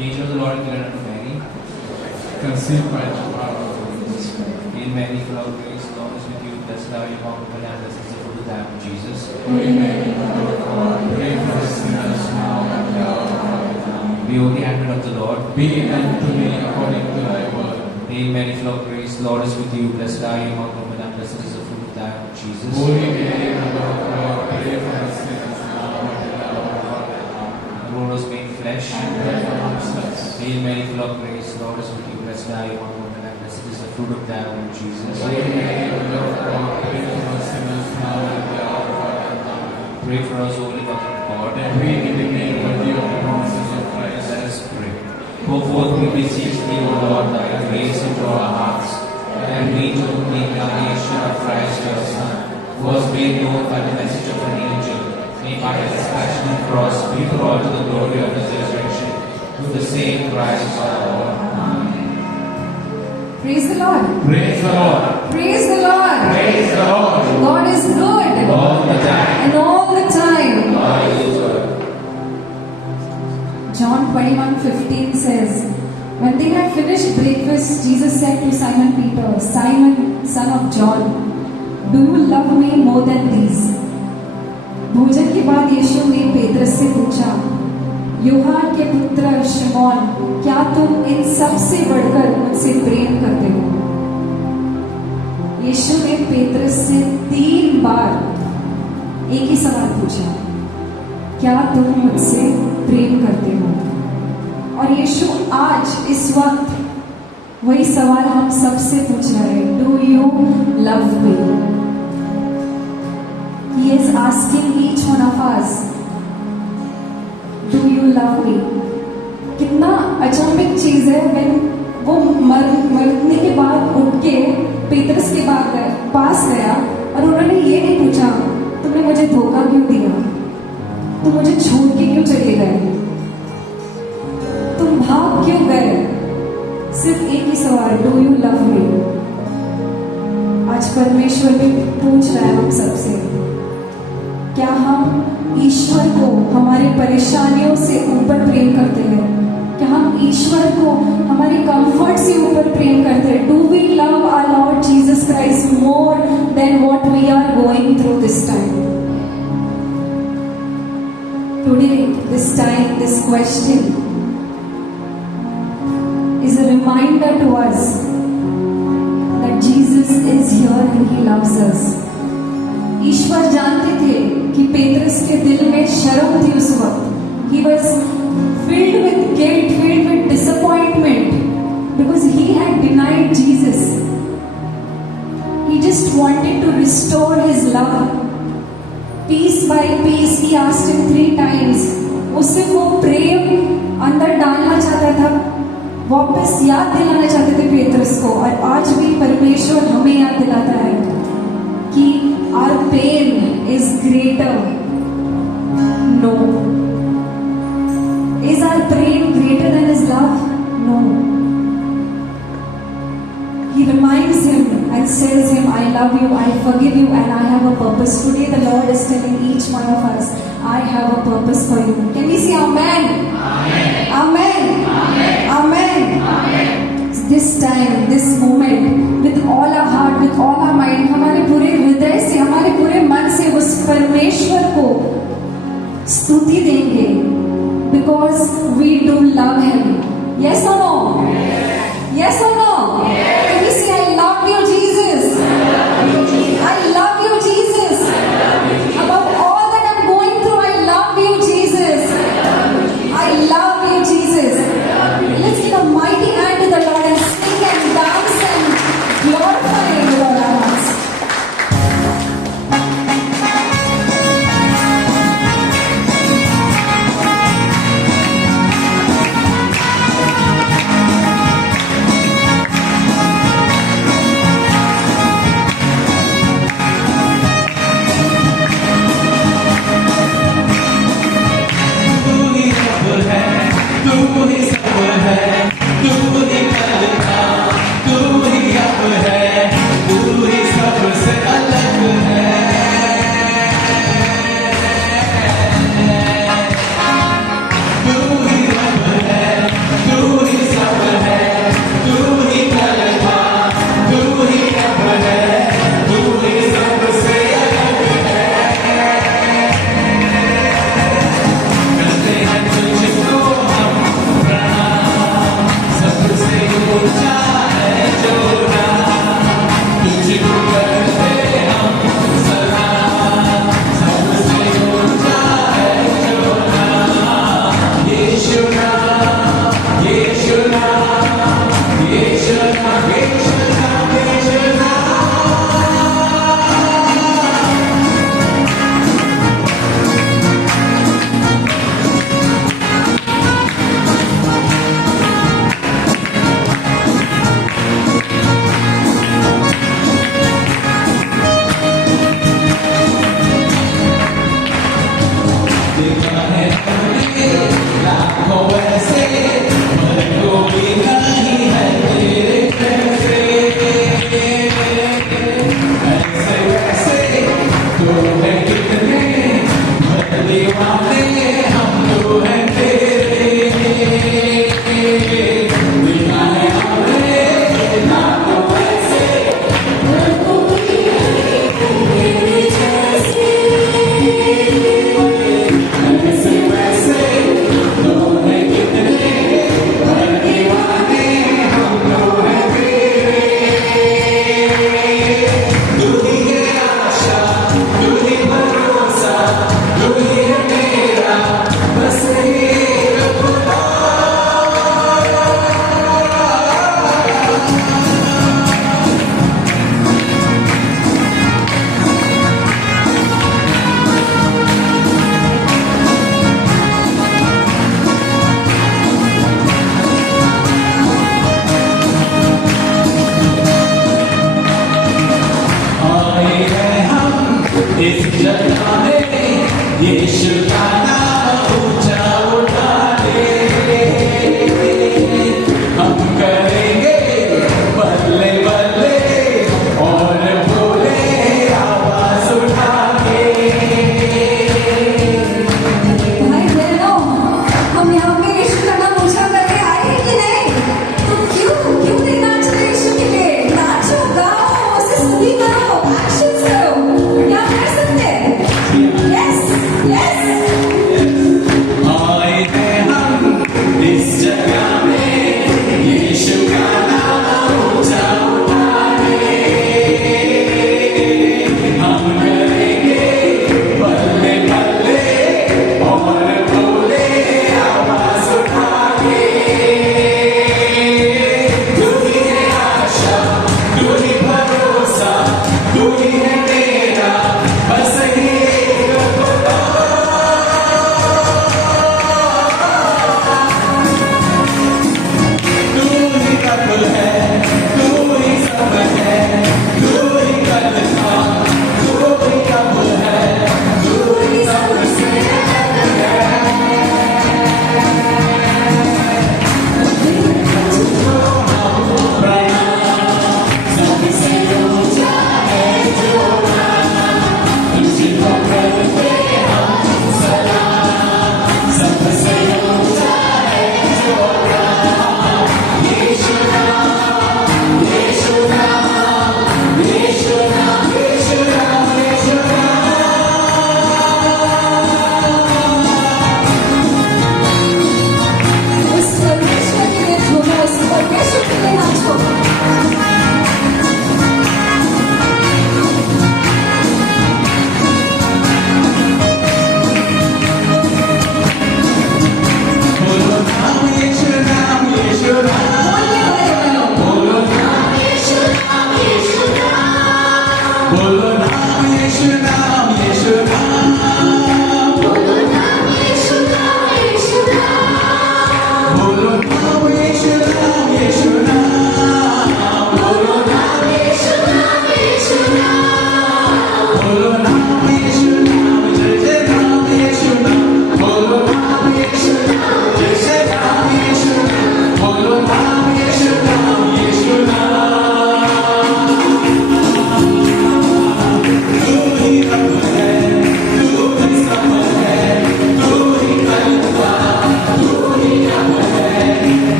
The angel of the Lord declared unto Mary, conceived by the power of the Holy Spirit. Hail Mary, full of grace, the Lord is with you. Blessed are you among women, and blessed is the fruit of thy womb, Jesus. Holy Mary, Mother of God, pray for us sinners now and at the hour of our death. Behold the handmaid of the Lord. Be it unto me according to thy word. Hail Mary, full of grace, the Lord is with you. Blessed are you among women, and blessed is the fruit of thy womb, Jesus. Holy Mary, Mother of God, pray for us sinners now and at the hour of our death. The Word was made flesh. And pray for us. Hail Mary, full of grace, the Lord is with you. Blessed are you among women, and blessed is the fruit of thy womb, Jesus. Holy Mary, Mother of God, pray for us sinners now and at the hour of our death. Pray for us, Holy Mother of God, That we may be made worthy of the promises of Christ. let us pray. Go forth, we beseech thee, O Lord, thy grace into our hearts, and lead to the incarnation of Christ your Son, who was made known by the message of an angel. May by his passion and cross be brought to the glory of his resurrection, through the same Christ our Lord. Praise the Lord. Praise the Lord. Praise the Lord. Praise the Lord. God is good. All the time. And all the time. God is good. John 21:15 says, when they had finished breakfast, Jesus said to Simon Peter, Simon, son of John, do you love me more than these? भोजन के बाद यीशु ने पेत्रस से पूछा, यूहन्ना के पुत्र शिमोन, क्या तुम इन सब से बढ़कर मुझसे प्रेम करते हो? यीशु ने पेत्रस से 3 बार एक ही सवाल पूछा, क्या तुम मुझसे प्रेम करते हो? और यीशु आज इस वक्त वही सवाल हम सबसे पूछ रहे हैं, do you love me? He is asking each one of us, do you love me? कितना अचानक चीज है, when वो मरने के बाद उठ के पेत्रस के पास गया और उन्होंने ये नहीं पूछा, तुमने मुझे धोखा क्यों दिया? तुम मुझे छोड़ के क्यों चले गए? तुम भाग क्यों गए? सिर्फ एक ही सवाल, डू यू लव मी? आज परमेश्वर भी पूछ रहा है हम सबसे, क्या हम ईश्वर को हमारी परेशानियों से ऊपर प्रेम करते हैं? क्या हम ईश्वर को हमारे कंफर्ट से ऊपर प्रेम करते हैं? Do we love our Lord Jesus Christ more than what we are going through this time? Today this time this question is a reminder to us that Jesus is here and he loves us. ईश्वर जानते थे कि पेत्रस के दिल में शर्म थी उस वक्त. He was filled with guilt just wanted to restore his love. Piece by piece, he asked him 3 times. उससे वो प्रेम अंदर डालना चाहता था, वापस याद दिलाना चाहते थे पेतरस को. और आज भी परमेश्वर हमें याद दिलाता है कि our pain is greater. No. Is our pain greater than his love? No. He reminds him and says him, I love you, I forgive you, and I have a purpose. Today the Lord is telling each one of us, I have a purpose for you. Can we say amen? Amen. Amen. Amen. Amen. Amen. This time, this moment, with all our heart, with all our mind, हमारे पूरे हृदय से, हमारे पूरे मन से उस परमेश्वर को स्तुति देंगे. Because we do love him. Yes or no? Yes or no? Can we say, I love you, Jesus? I love you, Jesus. Above all that I'm going through, I love you, Jesus. I love you, Jesus. Let's give a mighty hand to the Lord and sing and dance and glorify him with all our hearts.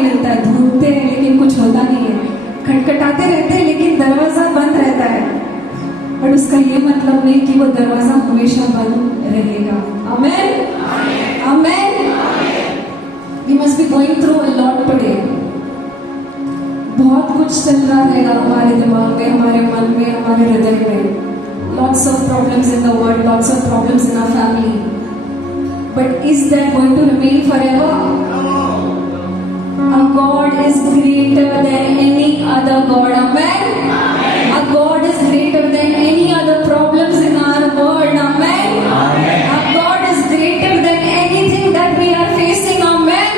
नहीं मिलता है, ढूंढते हैं लेकिन कुछ होता नहीं है, खटखटाते रहते हैं लेकिन दरवाजा बंद रहता है, बट उसका ये मतलब नहीं कि वो दरवाजा हमेशा बंद रहेगा। Amen, amen. We must be going through a lot today. बहुत कुछ चल रहा रहेगा हमारे दिमाग में, हमारे मन में, हमारे हृदय में। Lots of problems in the world, lots of problems in our family. But is that going to remain forever? Our God is greater than any other God. Amen? Our God is greater than any other problems in our world. Amen? Our God is greater than anything that we are facing. Amen?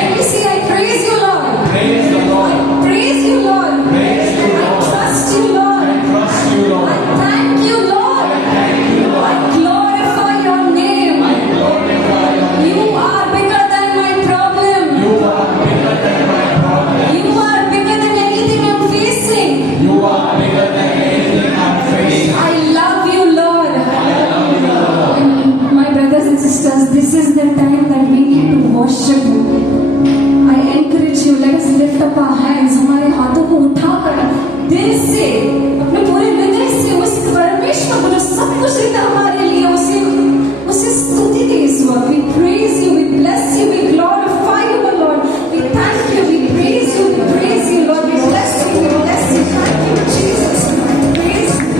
Can you see, I praise you, Lord. Praise the Lord. I praise you, Lord. Praise you, I Lord. trust you, Lord. Trust you, Lord. I thank you, Lord. Thank you, Lord. I glorify your name. Glorify your name. You are bigger than my problem. You are bigger than my problem. You are bigger than anything I'm facing. You are bigger than anything I'm facing. I love you, Lord. I love you, Lord. And my brothers and sisters, this is the time that we need to worship you. I encourage you, let us lift up our hands. हमारे हाथों को उठाकर दिल से, अपने पूरे हृदय से उस परमेश्वर को जो सब कुछ देता हमारे लिए, उसे स्तुति दे इस वक्त। We praise you, we bless you, we glorify you, Lord. We thank you, we praise you, we praise you, Lord. We bless you, we bless you. Thank you, Jesus. Praise you.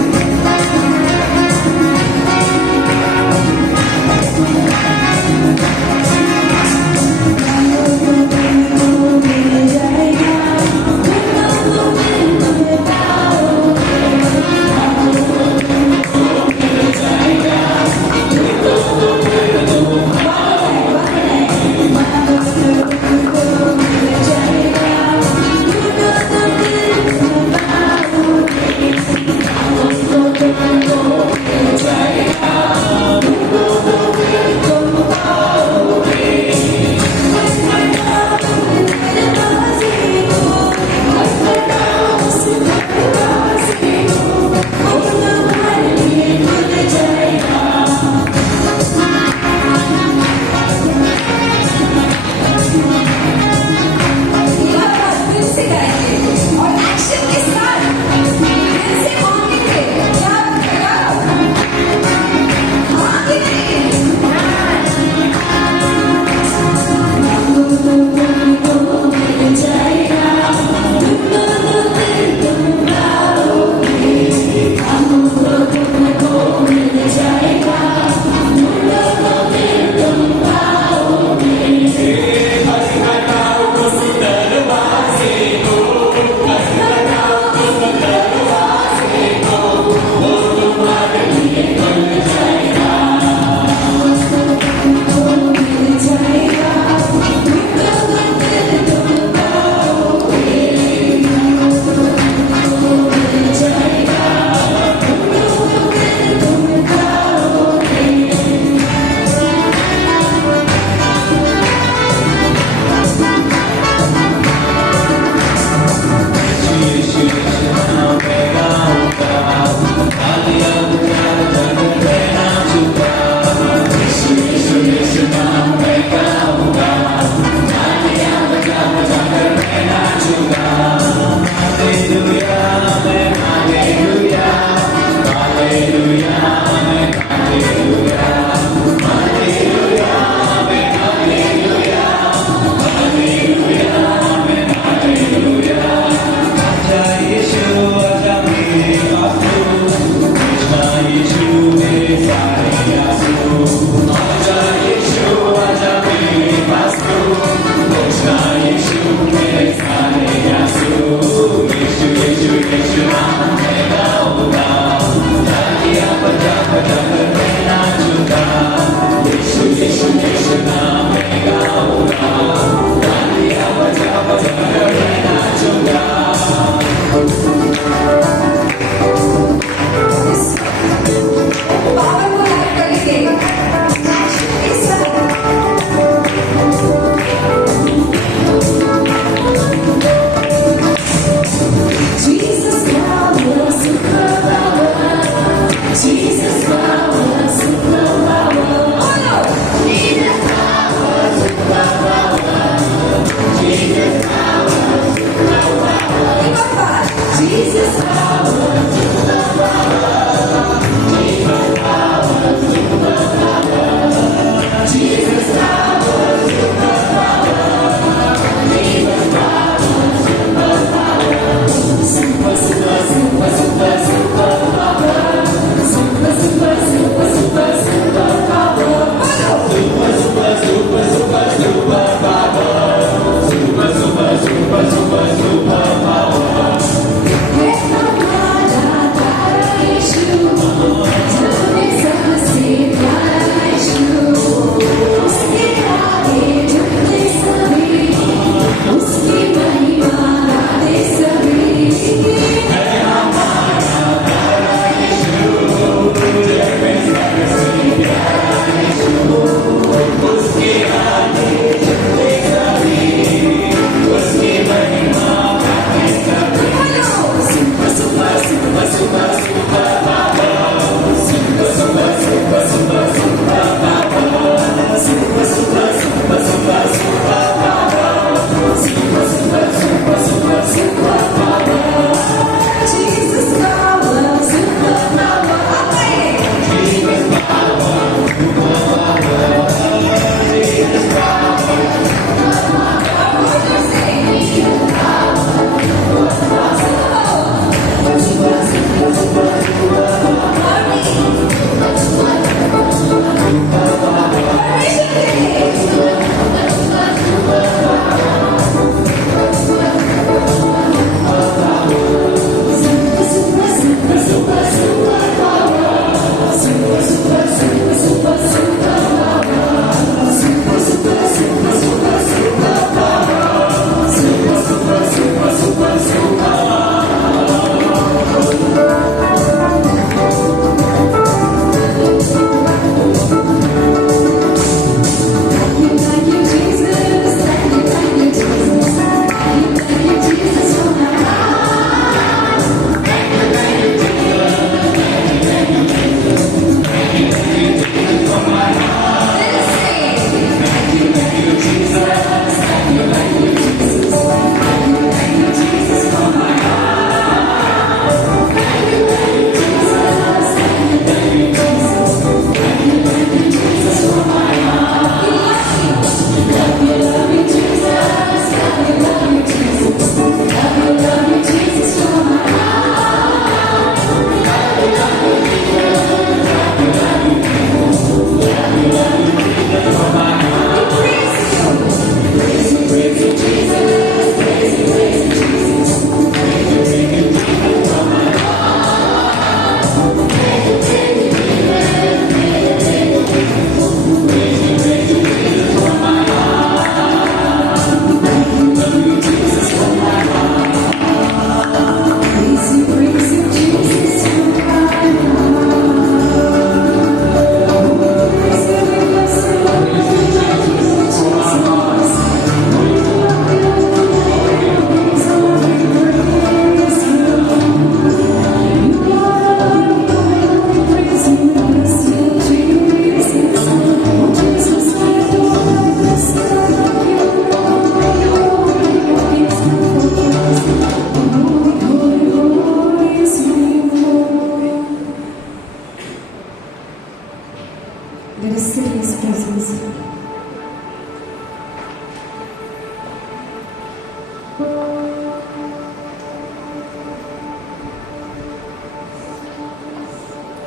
Let us sit in His presence.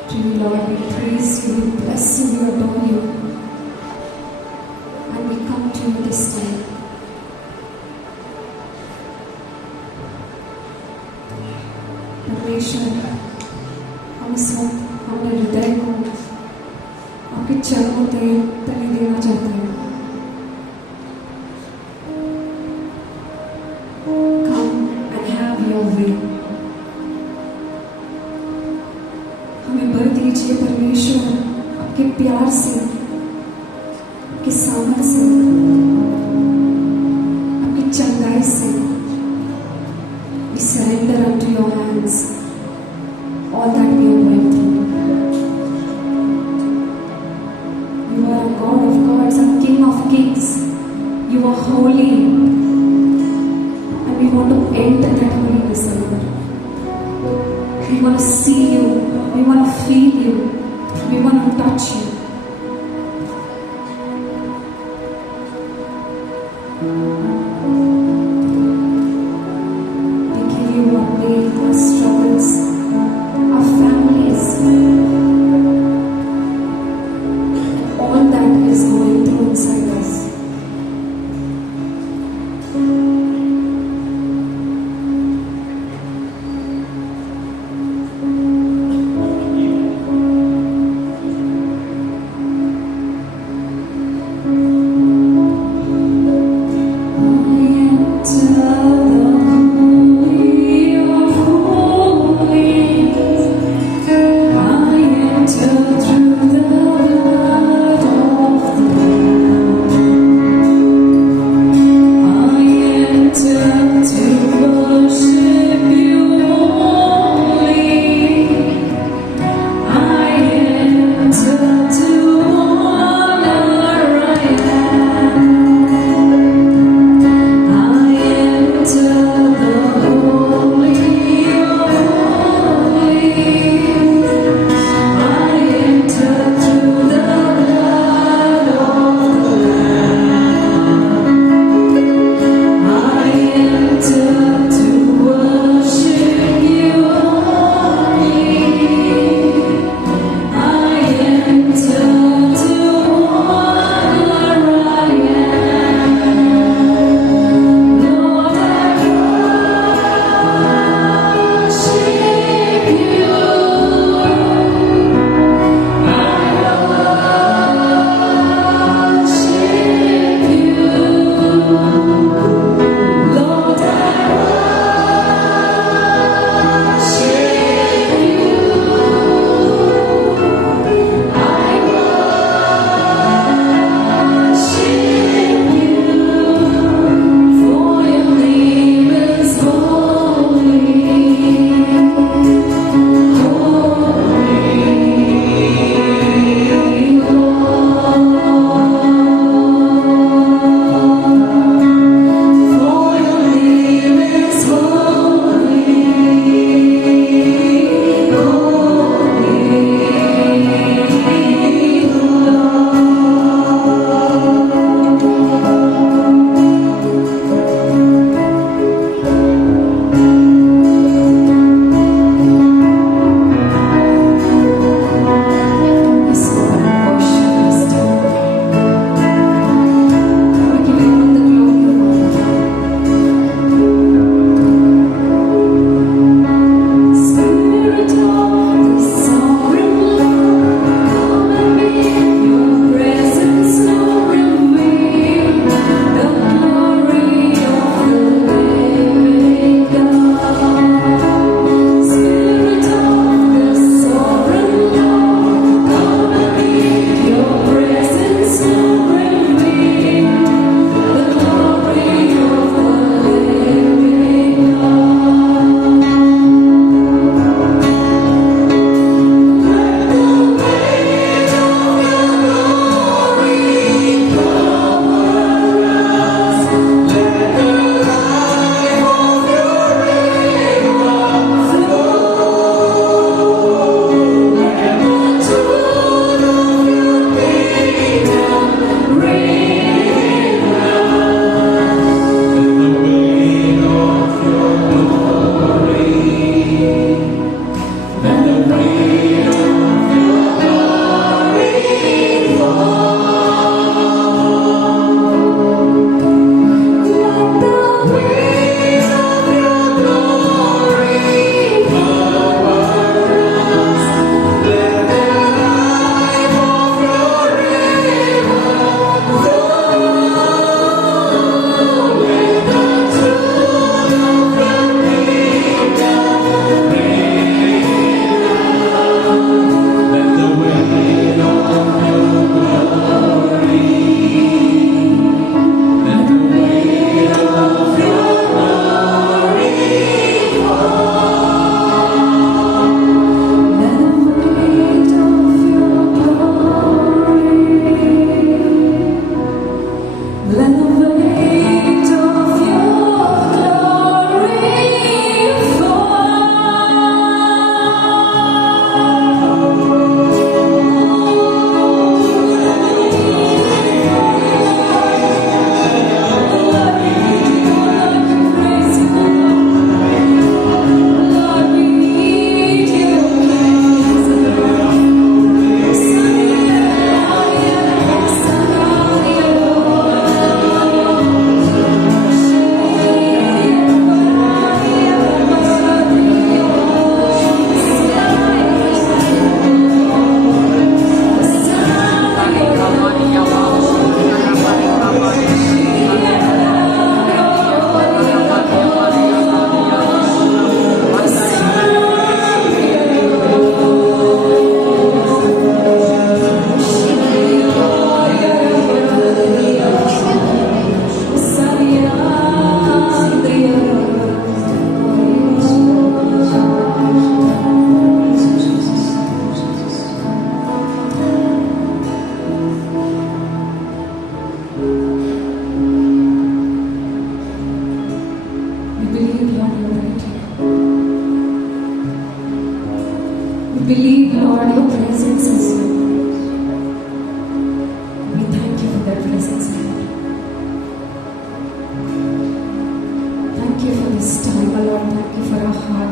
Dear Lord, we praise you, we bless you, we adore you. And we come to you this time. परमेश्वर, हम इस वक्त अपने हृदय को आपके चरणों तले देना चाहते हैं. Come and have your way. हमें भर दीजिए परमेश्वर आपके प्यार से, आपके सामर्थ से, आपकी चंगाई से. We surrender unto your hands all that we are going through. You are a God of gods and King of kings. You are holy. And we want to enter that holiness, Lord. We want to see you. We want to feel you. We want to touch you. We give you our pain, our struggles, our families, and all that is going through inside us.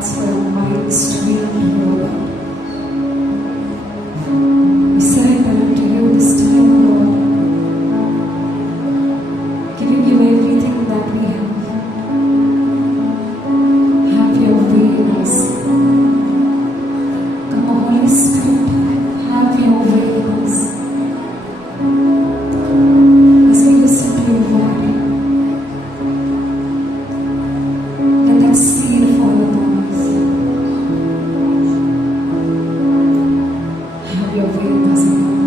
hearts for our minds to be on you, O Lord. We surrender unto you this time, O Lord, giving you everything that we have. Have your way in us. Come, Holy Spirit, have your way in us. As we listen to your word, let that seed fall upon us. Have your way in us, Lord.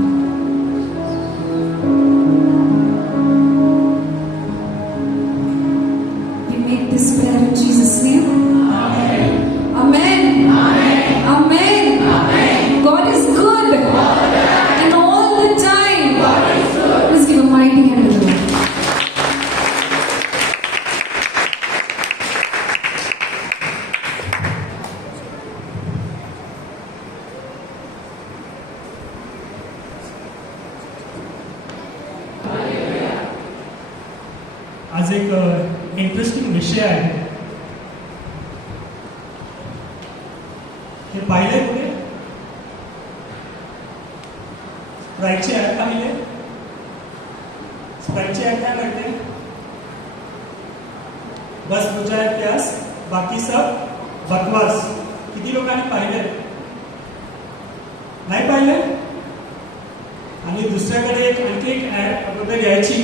We make this prayer in Jesus' name. Amen. Amen. Amen. God is good. And all the time. Let's give a mighty hand to the Lord. आज एक इंटरेस्टिंग विषय आहे. हे पाहिलंय कुठे? स्प्राईटची ॲड पाहिले? स्प्राईटची ॲड काय म्हणते? बस तुझा है प्यास, बाकी सब बकवास. किती लोकांनी पाहिले? नाही पाहिले? आणि दुसऱ्याकडे आणखी एक ॲड अगोदर यायची.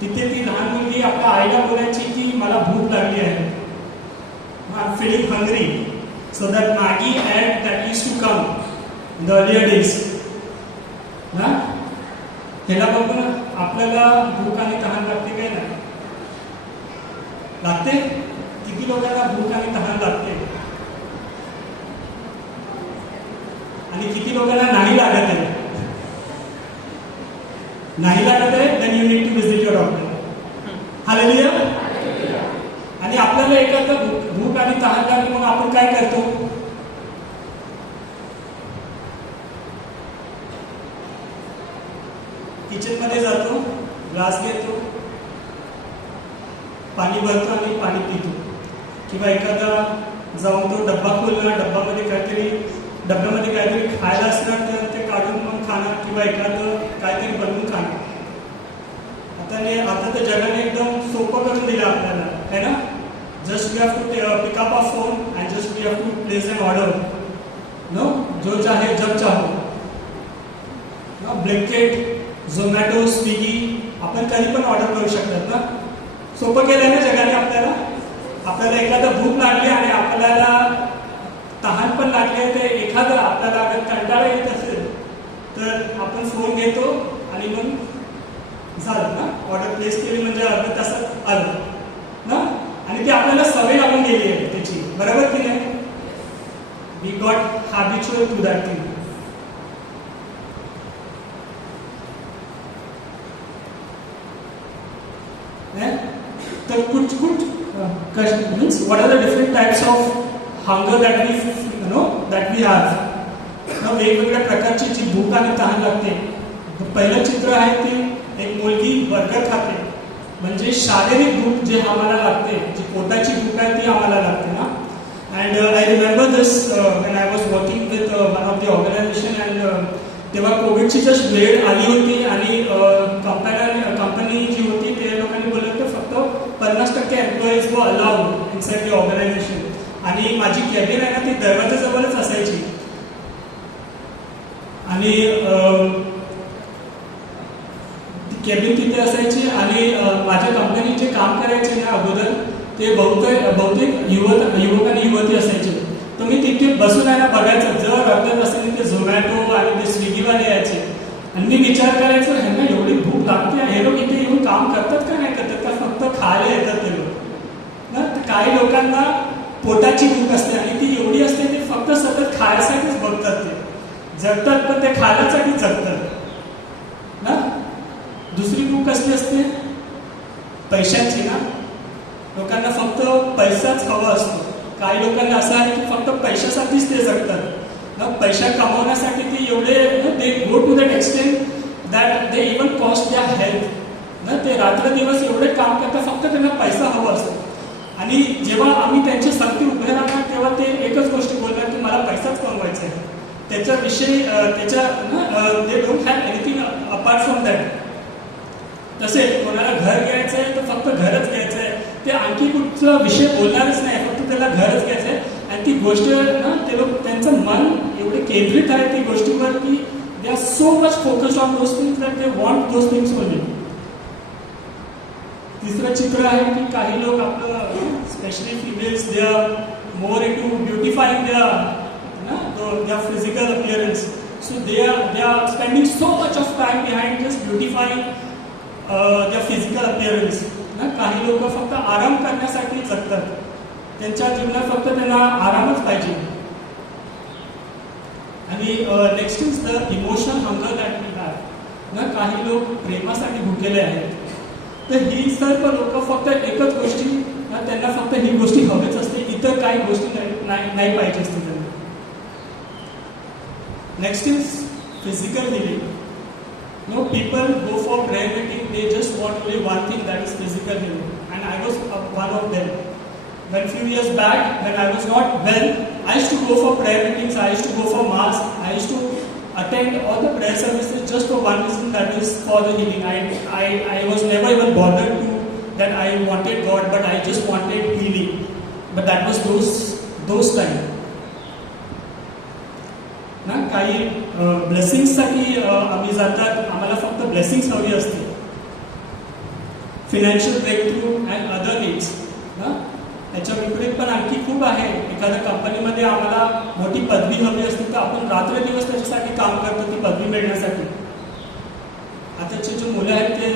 तिथे ती लहान मुलगी आपल्या आईला बोलायची की मला भूक लागली आहे. I am feeling hungry. So that Maggi ad that used to come in the earlier days. ना ह्याला बघून आपल्याला भूक आणि तहान लागते काय नाही? लागते? किती लोकांना भूक आणि तहान लागते? आणि किती लोकांना नाही लागत आहे? नाही लागत आहे, then you need to visit your doctor. Hallelujah. आणि आपल्याला एखादा भूक आणि तहान लागली मग आपण काय करतो? किचन मध्ये जातो, ग्लास घेतो, पाणी भरतो आणि पाणी पितो. किंवा एखादा जाऊन तो डब्बा खोलला, डब्यामध्ये काहीतरी खायला असणार तर ते काढून मग खाणार किंवा एखादं काहीतरी बनवून खाणार. आता तर जगाने एकदम सोपं करून दिलं आपल्याला, है ना? Just we have to pick up a phone and just we have to place an order. No, जो चाहे जब चाहो. ब्लिंकिट, झोमॅटो, स्विगी, आपण कधी पण ऑर्डर करू शकतात ना. सोपं केलंय ना जगाने आपल्याला. आपल्याला एखादं भूक लागली आणि आपल्याला तहान पण लागली आहे, ते एखादं आपल्याला अगर कंटाळा येत असेल तर आपण फोन घेतो आणि मग झालं ना, ऑर्डर प्लेस केली म्हणजे अर्ध्या तासात आलं ना. आणि ती आपल्याला सवय लागून गेली आहे त्याची, बरोबर की नाही? We got habitual to that thing. तर कुछ means what are the different types of hunger that we have. वेगवेगळ्या प्रकारची जी भूक आणि तहान लागते. पहिलं चित्र आहे ते एक मुलगी बर्गर खाते, म्हणजे शारीरिक भूक जे आम्हाला लागते, जी पोटाची भूक आहे ती आम्हाला लागते ना. And I remember this when I was working with one of the organization. And तेव्हा कोविडची जस्ट वेळ आली होती आणि कंपनी जी होती ते लोकांनी बोललं की फक्त 50% employees were allowed inside the organization. आणि माझी कॅबिन आहे ना ती दरवाजाजवळच असायची. आणि ती कॅबिन तिथे असायची आणि माझ्या कंपनीत जे काम करायचे ना अगोदर ते बहुतेक युवक आणि युवती असायचे. तर मी तिथे बसून आहे ना बघायचं, जर अर्ध्यात असेल ते झोमॅटो आणि ते स्विगीवाले यायचे. आणि मी विचार करायचो ह्यांना एवढी भूक लागते, हे लोक इथे येऊन काम करतात का नाही करतात का फक्त खायला येतात ते लोक ना. काही लोकांना पोटाची भूक असते आणि ती एवढी असते ते फक्त सतत खायसाठीच बघतात. ते जगतात पण ते खायसाठी जगतात ना. दुसरी भूक कसली असते? पैशांची ना. लोकांना फक्त पैसाच हवा असतो. काही लोकांना असं आहे की फक्त पैशासाठीच ते जगतात ना. पैसा कमवण्यासाठी ते एवढे they go to that extent that they even cost their health ना. ते रात्र दिवस एवढे काम करतात, फक्त त्यांना पैसा हवा असतो. आणि जेव्हा आम्ही त्यांच्या संगती उभे राहणार तेव्हा ते एकच गोष्ट बोलणार की मला पैसाच कमवायचा आहे. त्याच्याविषयी they don't have anything apart from that. तसेच कोणाला घर घ्यायचं आहे तर फक्त घरच घ्यायचं आहे, ते आणखी कुठचा विषय बोलणारच नाही, फक्त त्याला घरच घ्यायचं आहे. आणि ती गोष्ट ना ते लोक त्यांचं मन एवढे केंद्रित आहे ती गोष्टीवर की they are so much focused on those things that they want those things only. तिसरं चित्र आहे की काही लोक आपलं specially females they are more into beautifying their physical appearance. So they are spending so much of time behind just beautifying their physical appearance. ना काही लोक फक्त आराम करण्यासाठी जगतात, त्यांच्या जीवनात फक्त त्यांना आरामच पाहिजे. आणि next is the emotional hunger that we have. ना काही लोक प्रेमासाठी भुकेले आहेत. तर ही सर्व लोक फक्त एकच गोष्टी ना त्यांना फक्त ही गोष्टी हवीच असते, इतर काही गोष्टी नाही पाहिजे असते त्यांना. Next is physical healing. No, people go for prayer meeting, they just want only one thing, that is physical healing. And I was one of them. When few years back, when I was not well, I used to go for prayer meetings, I used to go for mass, I used to attend all the prayer services just for one reason, that is for the healing. I was never even bothered to that I wanted God, but I just wanted healing. But that was those times. ना काही ब्लेसिंग्ससाठी आम्ही जातात, आम्हाला फक्त blessings हवी असते, financial breakthrough and other needs. ना त्याच्या विपरीत पण आणखी खूप आहे. एखाद्या कंपनीमध्ये आम्हाला मोठी पदवी हवी असते तर आपण रात्रदिवस त्याच्यासाठी काम करतो ती पदवी मिळण्यासाठी. आताचे जे मुलं आहेत ते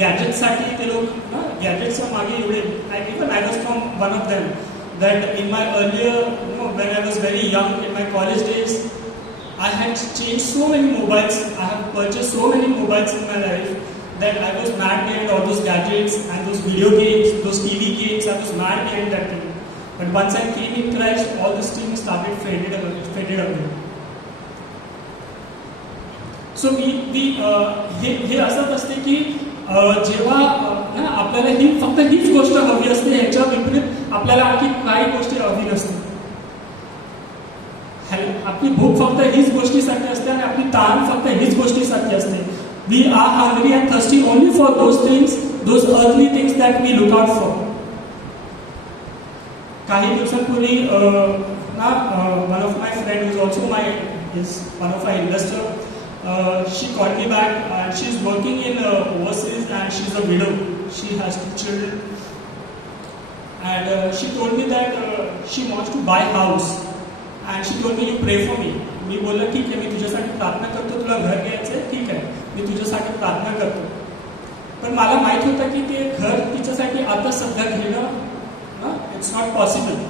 गॅजेटसाठी ते लोक ना गॅजेटच्या मागे एवढे. Even I was from one of them. That in my earlier, when I was very young in my college days, I had changed so many mobiles. I have purchased so many mobiles in my life that I was mad behind all those gadgets and those video games, those TV games. I was mad behind that thing. But once I came in Christ, all this thing started faded away. So हे असंच असते की जेव्हा आपल्याला फक्त हीच गोष्ट हवी असते, ह्याच्या विपरीत आपल्याला आणखी काही गोष्टी हवी नसते. आपली भूक फक्त हीच गोष्टीसाठी असते आणि आपली ताण फक्त हीच गोष्टीसाठी असते. We are hungry and thirsty only for those things, those earthly things that we look out for. काही दिवसांपूर्वी one of my friend is also one of my investor. She called me back and she's working in overseas and she's a widow. She has 2 children. And she told me that she wants to buy house. And she told me, you pray for me. मी बोललो ठीक आहे, मी तुझ्यासाठी प्रार्थना करतो. तुला घर घ्यायचं आहे, ठीक आहे, मी तुझ्यासाठी प्रार्थना करतो. पण मला माहित होतं की ते घर तिच्यासाठी आता सध्या घेणं it's not possible.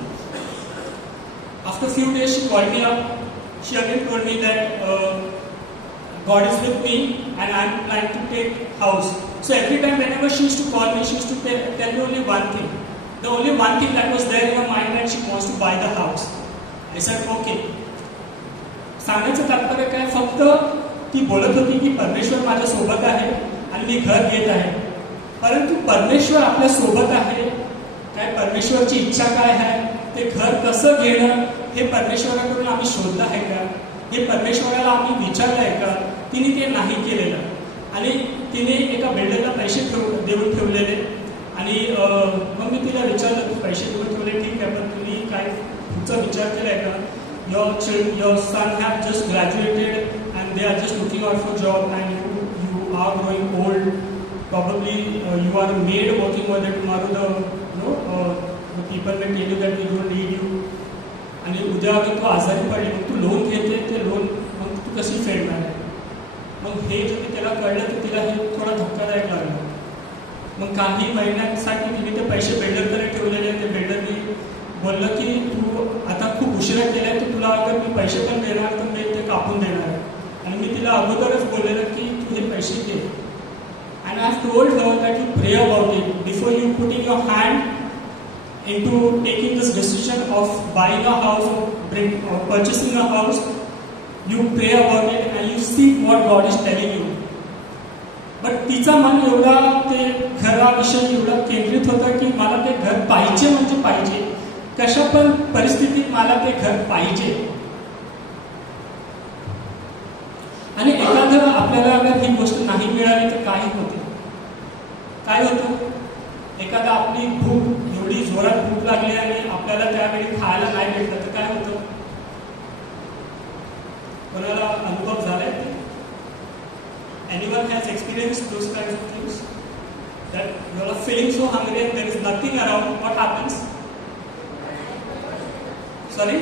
After few days she called me up. She again told me that God is with me and I am planning to take house. So every time whenever she used to call me, she used to tell me only one thing. The only one thing that was there in her mind, that she wants to buy the house. I said okay. सांगायचं तात्पर्य काय, फक्त ती बोलत होती की परमेश्वर माझ्या सोबत आहे आणि मी घर घेत आहे. परंतु परमेश्वर आपल्या सोबत आहे काय, परमेश्वरची इच्छा काय आहे, ते घर कसं घेणं हे परमेश्वराकडून आम्ही शोधलं आहे का, हे परमेश्वराला आम्ही विचारलं आहे का. तिने ते नाही केलेलं आणि तिने एका बिल्डरला पैसे देऊन ठेवलेले. आणि मग मी तिला विचारलं, तू पैसे देऊन ठेवले ठीक आहे, पण तुम्ही काय तुमचा विचार केला आहे का. Your son have just graduated and they are just looking out for job and you are growing old. Probably you are a maid working over there. Tomorrow the people may tell you that we don't need you. आणि उद्या अगर तू आजारी पडली, मग तू लोन घेते, ते लोन मग तू कशी फेडणार आहे. मग हे जेव्हा त्याला कळलं तर तिला हे थोडा धक्कादायक लागलं. मग काही महिन्यांसाठी तिने ते पैसे बिल्डरकडे ठेवलेले. ते बिल्डरनी बोललं की तू आता खूप उशिरा केला आहे, तर तुला अगर मी पैसे पण देणार तर मी ते कापून देणार आहे. आणि मी तिला अगोदरच बोललेलं की तू हे पैसे घे. And I have told her that you pray about it before you putting your hand into taking this decision of buying a house or purchasing a house. You pray about it and you see what God is telling you. But तिचं मन एवढा ते घराविषयी एवढं केंद्रित होतं की मला ते घर पाहिजे म्हणजे पाहिजे, कशा पण परिस्थितीत मला ते घर पाहिजे. आणि एखादं आपल्याला अगर ही गोष्ट नाही मिळाली तर काय होते, काय होतं? एखादा आपली भूक एवढी जोरात भूक लागली आणि आपल्याला त्यावेळी खायला नाही भेटलं तर काय होतं? कोणाला अनुभव झालाय? Anyone has experienced those kinds of things? That you are feeling so hungry and there is nothing around, what happens? Sorry?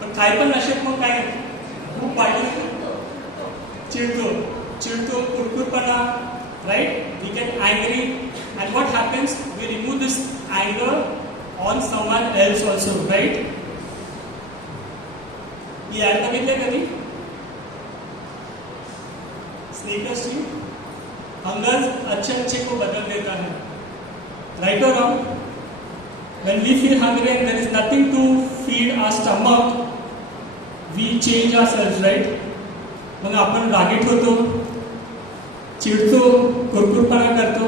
पण काय पण नशेत मग काय? खूप वाढली, चिडतो, कुरकुरपणा, right? We get angry and what happens? We remove this anger on someone else also, right? ये ऍड बघितले कधी? स्नीकर्स की हंगर अच्छे को बदल देता है, राइट और wrong? When we feel hungry and there is nothing to feed our stomach, we change ourselves, right? मग आपण रागीट होतो, चिडतो, कुरकुरपणा करतो,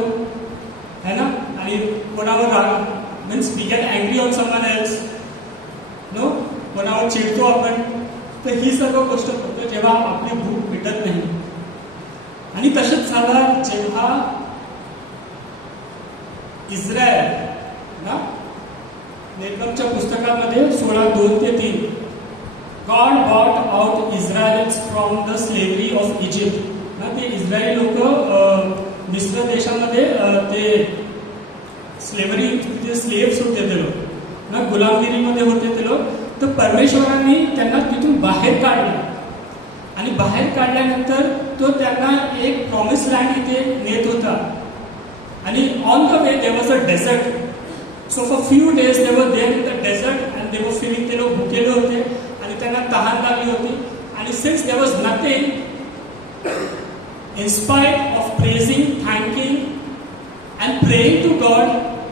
है ना? आणि कोणावर राग means we get angry on someone else, no? कोणावर चिडतो आपण. तर ही सर्व गोष्ट होतं जेव्हा आपली भूक मिटत नाही. आणि तसंच झालं जेव्हा इस्रायल ना, निर्गमच्या पुस्तकामध्ये 16:2-3 God brought out Israelites from the slavery of Egypt. ना ते इस्रायल लोक मिस्र देशामध्ये ते स्लेव्हरी, जे स्लेव्स होते ते लोक ना, गुलामगिरीमध्ये होते ते लोक. तर परमेश्वरांनी त्यांना तिथून बाहेर काढलं आणि बाहेर काढल्यानंतर तो त्यांना एक प्रॉमिस लँड इथे नेत होता. आणि on the way there was a desert. So for few days they were there in the desert and they were feeling, ते लोक भुकेले होते आणि त्यांना तहान लागली होती. आणि since there was nothing, in spite of praising, thanking and praying to God,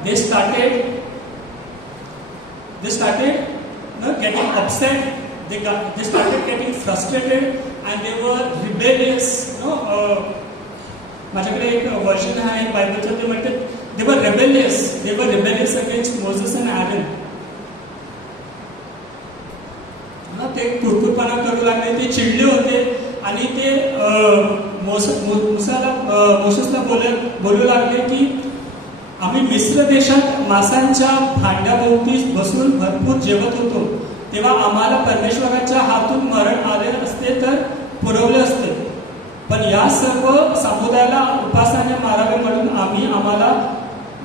they started getting upset, they started getting frustrated and they were rebellious. माझ्याकडे एक वर्जन आहे बायबलचं, ते म्हणतात they were rebellious against Moses and Aaron. ते कुरकुरपणा करू लागले, ते चिडले होते आणि ते मोसेसला बोलू लागले की आम्ही मिस्र देशात मासांच्या भांड्याभोवती बसून भरपूर जेवत होतो, तेव्हा आम्हाला परमेश्वराच्या हातून मरण आले असते तर पुरवले असते, पण या सर्व समुदायाला उपासाने मारावे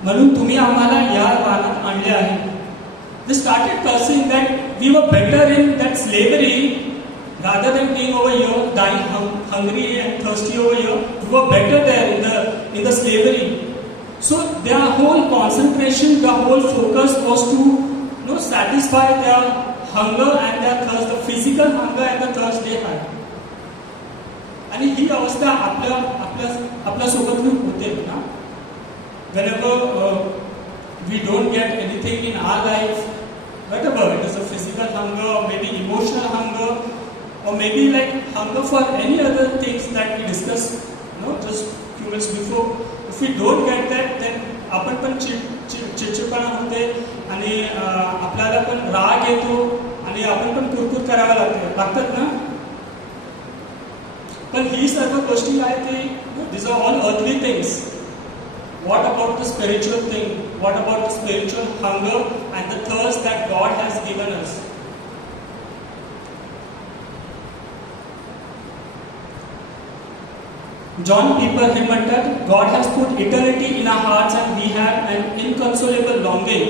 म्हणून तुम्ही आम्हाला या रानात आणले आहे. They started cursing that we were better in that slavery rather than being over here dying hungry and thirsty over here. We were better there in the slavery. So their whole concentration, their whole focus was to satisfy their hunger and their thirst, the physical hunger and the thirst they had. आणि ही अवस्था आपल्या सोबत होते ना. Whenever we don't get anything in our life, whatever it is, a physical hunger or maybe emotional hunger or maybe like hunger for any other things that we discussed just few minutes before, if we don't get that, then आपण पण चिडचिडपणा होते आणि आपल्याला पण राग येतो आणि आपण पण कुरकुर करायला लागतात ना. पण ही सर्व गोष्टी आहेत ते these are all earthly things. What about the spiritual thing? What about the spiritual hunger and the thirst that God has given us? John Piper he म्हणतात, God has put eternity in our hearts and we have an inconsolable longing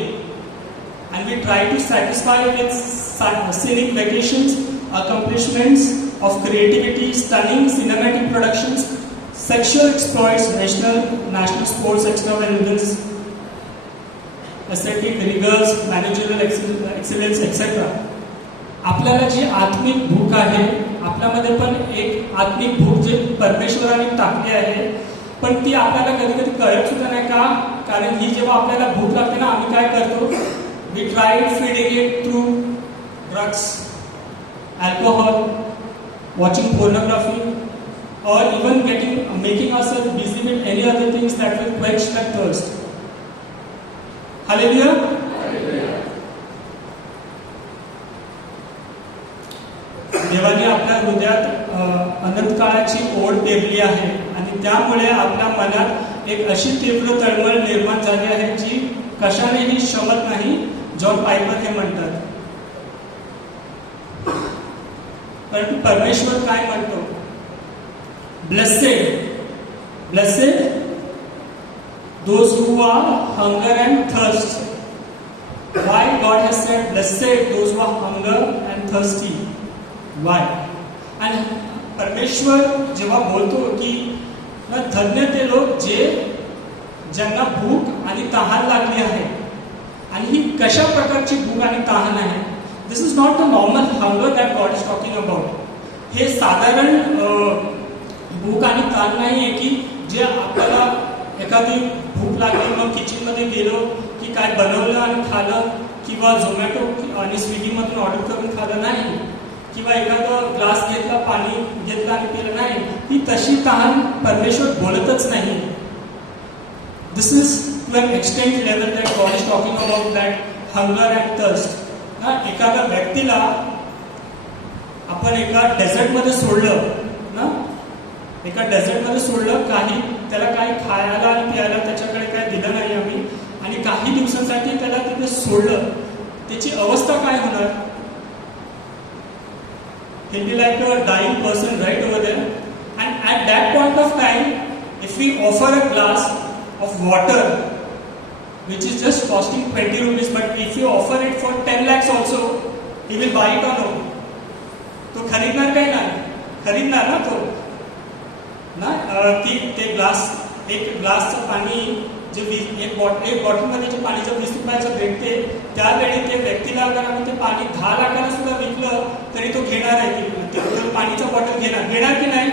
and we try to satisfy with scenic vacations, accomplishments of creativity, stunning cinematic productions, sexual exploits, national sports extravagances, aesthetic rigors, managerial excellence, etc. आपल्याला जी आत्मिक भूक आहे, आपल्यामध्ये पण एक आत्मिक भूक जे परमेश्वराने टाकली आहे, पण ती आपल्याला कधी कधी कळत सुद्धा नाही का. कारण ही जेव्हा आपल्याला भूक लागते ना, आम्ही काय करतो, we try feeding it through drugs, alcohol, watching pornography or even making ourselves busy with any other things that will quench that thirst. Hallelujah. देवाने आपल्या हृदयात अनंत काळाची ओढ पेरली आहे आणि त्यामुळे आपल्या मनात एक अशी तीव्र तळमळ निर्माण झाली आहे जी कशानेही शमत नाही. जॉन पायपर हे म्हणतात. परंतु परमेश्वर काय म्हणतो? Blessed those who are hunger and thirst. Why God has said blessed those who are hunger and thirsty? Why? आणि परमेश्वर जेव्हा बोलतो की धन्य ते लोक ज्यांना भूक आणि तहान लागली आहे. आणि ही कशा प्रकारची भूक आणि तहान आहे? This is not the normal hunger that God is talking about. हे साधारण भूक आणि तहान नाही आहे की जे आपल्याला एखादी भूक लागली मग किचनमध्ये गेलो की काय बनवलं आणि खाल्लं, किंवा झोमॅटो आणि स्विगीमधून ऑर्डर करून खाल्लं नाही, किंवा एखादा ग्लास घेतला, पाणी घेतलं आणि पिलं नाही. ही तशी तहान परमेश्वर बोलतच नाही. This is to an extent level that God is talking about that hunger and thirst. एखाद्या व्यक्तीला आपण एका डेझर्टमध्ये सोडलं ना, एका डेझर्टमध्ये सोडलं, त्याला काही खायला आणि प्यायला त्याच्याकडे काय दिलं नाही आम्ही, आणि काही दिवसांसाठी त्याला तिथे सोडलं, त्याची अवस्था काय होणार? He'll be like a dying person right over there. And at that point of time, if we offer a glass of water, which is just costing 20 rupees, but if you offer it for 10 lakhs also, he will buy it or no? तो खरीदणार काय नाही? खरीदणार ना तो ना. ते ग्लास, एक ग्लासचं पाणी जे एक बॉटलमध्ये जे पाणीचं 20 रुपयाचं भेटते, त्यावेळी ते व्यक्तीला अगर आम्ही ते पाणी 10 लाखाला सुद्धा विकलं तरी तो घेणार आहे की पाणीचं बॉटल घेणार की नाही?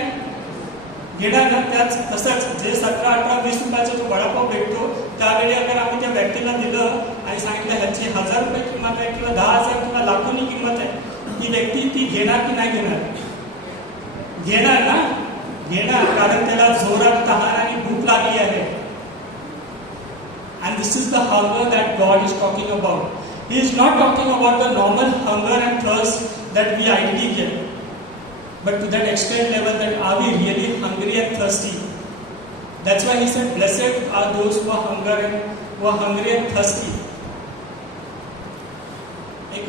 घेणार ना. त्याच तसंच जे 17, 18, 20 रुपयाचा जो वडापाव भेटतो, त्यावेळी अगर आम्ही त्या व्यक्तीला दिलं आणि सांगितलं ह्याची 1000 रुपये किंमत आहे किंवा 10,000 किंवा लाखोनी किंमत आहे, ती व्यक्ती ती घेणार की नाही घेणार? घेणार ना. घेणार, कारण त्याला जोरात तहान आणि भूक लागली आहे. And this is the hunger that God is talking about. He is not talking about the normal hunger and thirst that we ideally get, but to that extent level that are we really hungry and thirsty. That's why he said, "Blessed are those who are hungry and thirsty." एक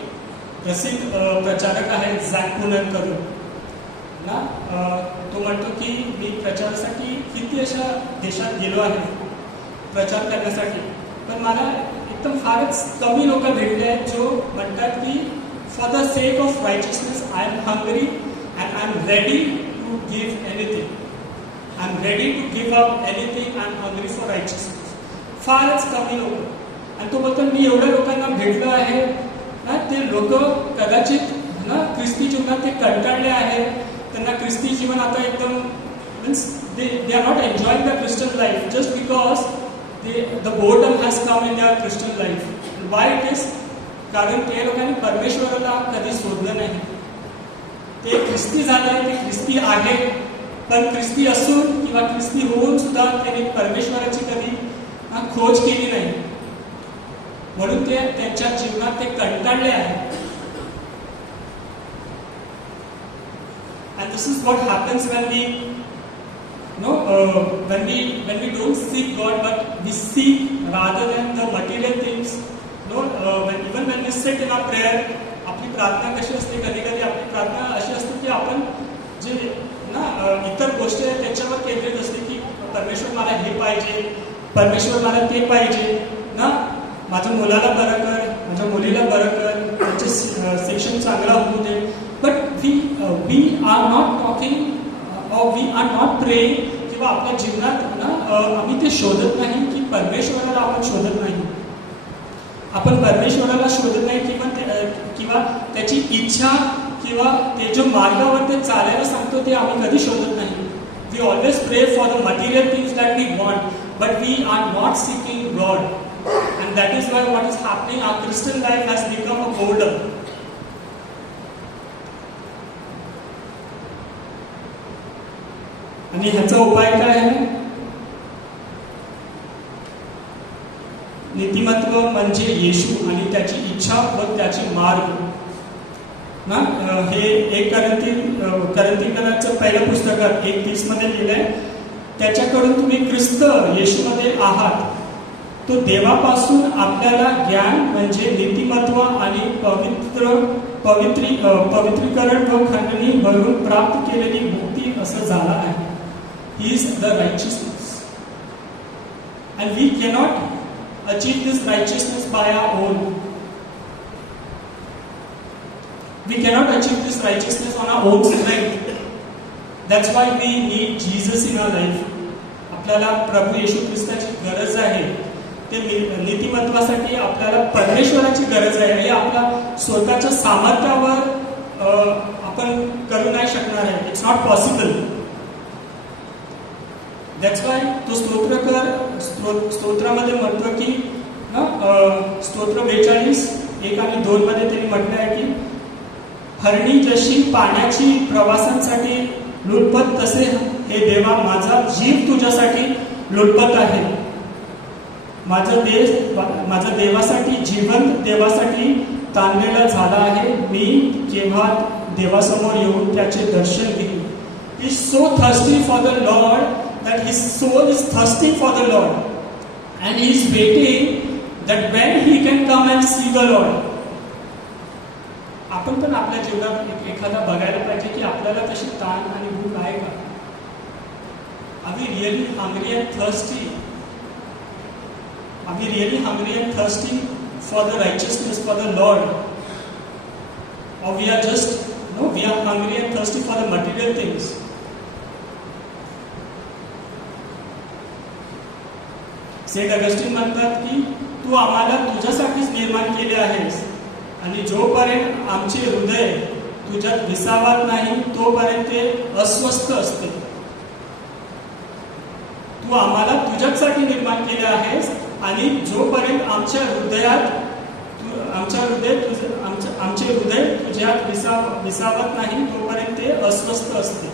प्रसिद्ध प्रचारक आहे झॅक मुलनकर ना. तो म्हणतो की मी प्रचारासाठी किती अशा देशात गेलो आहे प्रचार करण्यासाठी, पण मला एकदम फारच कमी लोक भेटले आहेत जो म्हणतात की for the sake of righteousness I am hungry and I am ready to give anything. I am ready to give up anything. I am hungry for righteousness. फारच कमी लोक. आणि तो बोलतो मी एवढ्या लोकांना भेटलो आहे ना, ते लोक कदाचित ना ख्रिस्ती जीवनात ते कंटाळले आहेत. त्यांना ख्रिस्ती जीवन आता एकदम means they are not enjoying the Christian life just because the boredom has come in their Christian life. Why it is? कारण ते लोकांनी परमेश्वराला कधी शोधलं नाही. ते ख्रिस्ती झाले, ते ख्रिस्ती आहे, पण ख्रिस्ती असून किंवा ख्रिस्ती होऊन सुद्धा त्यांनी परमेश्वराची कधी खोज केली नाही. म्हणून ते त्यांच्या जीवनात ते कंटाळले आहेत. And this is what happens when we when we don't seek God, but we seek rather than the material things. Even when we sit in our prayer, आपली प्रार्थना कशी असते? कधी कधी आपली प्रार्थना अशी असते की आपण जे ना इतर गोष्टी आहेत त्याच्यावर केंद्रित असते की परमेश्वर मला हे पाहिजे, परमेश्वर मला ते पाहिजे ना, माझ्या मुलाला बरं कर, माझ्या मुलीला बरं कर, त्यांचे शिक्षण चांगलं होऊ दे. But we are not talking or we are not praying, किंवा आपल्या जीवनात ना आम्ही ते शोधत नाही की परमेश्वराला आपण शोधत नाही. आपण परमेश्वराला शोधत नाही किंवा त्याची इच्छा किंवा ते जो मार्गावर ते चालायला सांगतो ते आम्ही कधी शोधत नाही. We always pray for the material things that we want, but we are not seeking God. And that is why what is happening, our Christian life has become a boredom. आणि ह्याचा उपाय काय आहे? नीतिमत्व म्हणजे येशू आणि त्याची इच्छा व त्याची मार्ग ना. हे एक करंथीकरांचं पहिलं पुस्तकात 1:30 मध्ये लिहिलंय, त्याच्याकडून तुम्ही ख्रिस्त येशूमध्ये आहात, तो देवापासून आपल्याला ज्ञान म्हणजे नीतिमत्व आणि पवित्रीकरण व खंडणी भरून प्राप्त केलेली मुक्ती असं झाला आहे. He is the righteousness and we cannot achieve this righteousness by our own. We cannot achieve this righteousness on our own strength. That's why we need Jesus in our life. आपल्याला प्रभू येशू ख्रिस्ताची गरज आहे. ते नीतिमत्वासाठी आपल्याला परमेश्वराची गरज आहे. हे आपल्या स्वतःच्या सामर्थ्यावर आपण करू नाही शकणार आहे. It's not possible. That's why तो स्तोत्रामध्ये म्हणतो की स्तोत्र 42 1 आणि 2 मध्ये त्यांनी म्हटलं आहे की हरणी जशी पाण्याची प्रवासांसाठी लुटपत, तसे हे देवा माझा जीव तुझ्यासाठी लुटपत आहे. माझा देवासाठी, जिवंत देवासाठी ताणलेला झाला आहे. मी केव्हा देवासमोर येऊन त्याचे दर्शन घेईन. He is so thirsty for the Lord that his soul is thirsty for the Lord and he is waiting that when he can come and see the Lord. आपण पण आपल्या जीवनात एखादा बघायला पाहिजे की आपल्याला तशी ताण आणि भूक आहे का? Are we really hungry and thirsty? Are we really hungry and thirsty for the righteousness for the Lord? Or we are just we are hungry and thirsty for the material things? Saint Augustine म्हणतात की तू आम्हाला तुझ्यासाठीच निर्माण केले आहेस आणि जोपर्यंत आमचे हृदय तुझ्यात विसावत नाही तोपर्यंत ते अस्वस्थ असते. तू आम्हाला तुझ्यासाठी निर्माण केले आहेस आणि जोपर्यंत आमचे हृदय तुझ्यात विसावत नाही तोपर्यंत ते अस्वस्थ असते.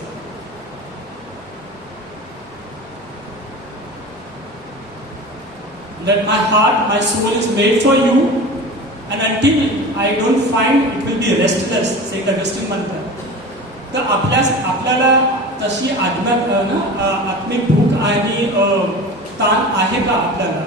That my heart, my soul is made for you, and until I don't find it will be restless. Saint Augustine म्हणतात. तर आपल्याला तशी आत्मिक भूक आणि ताण आहे का आपल्याला?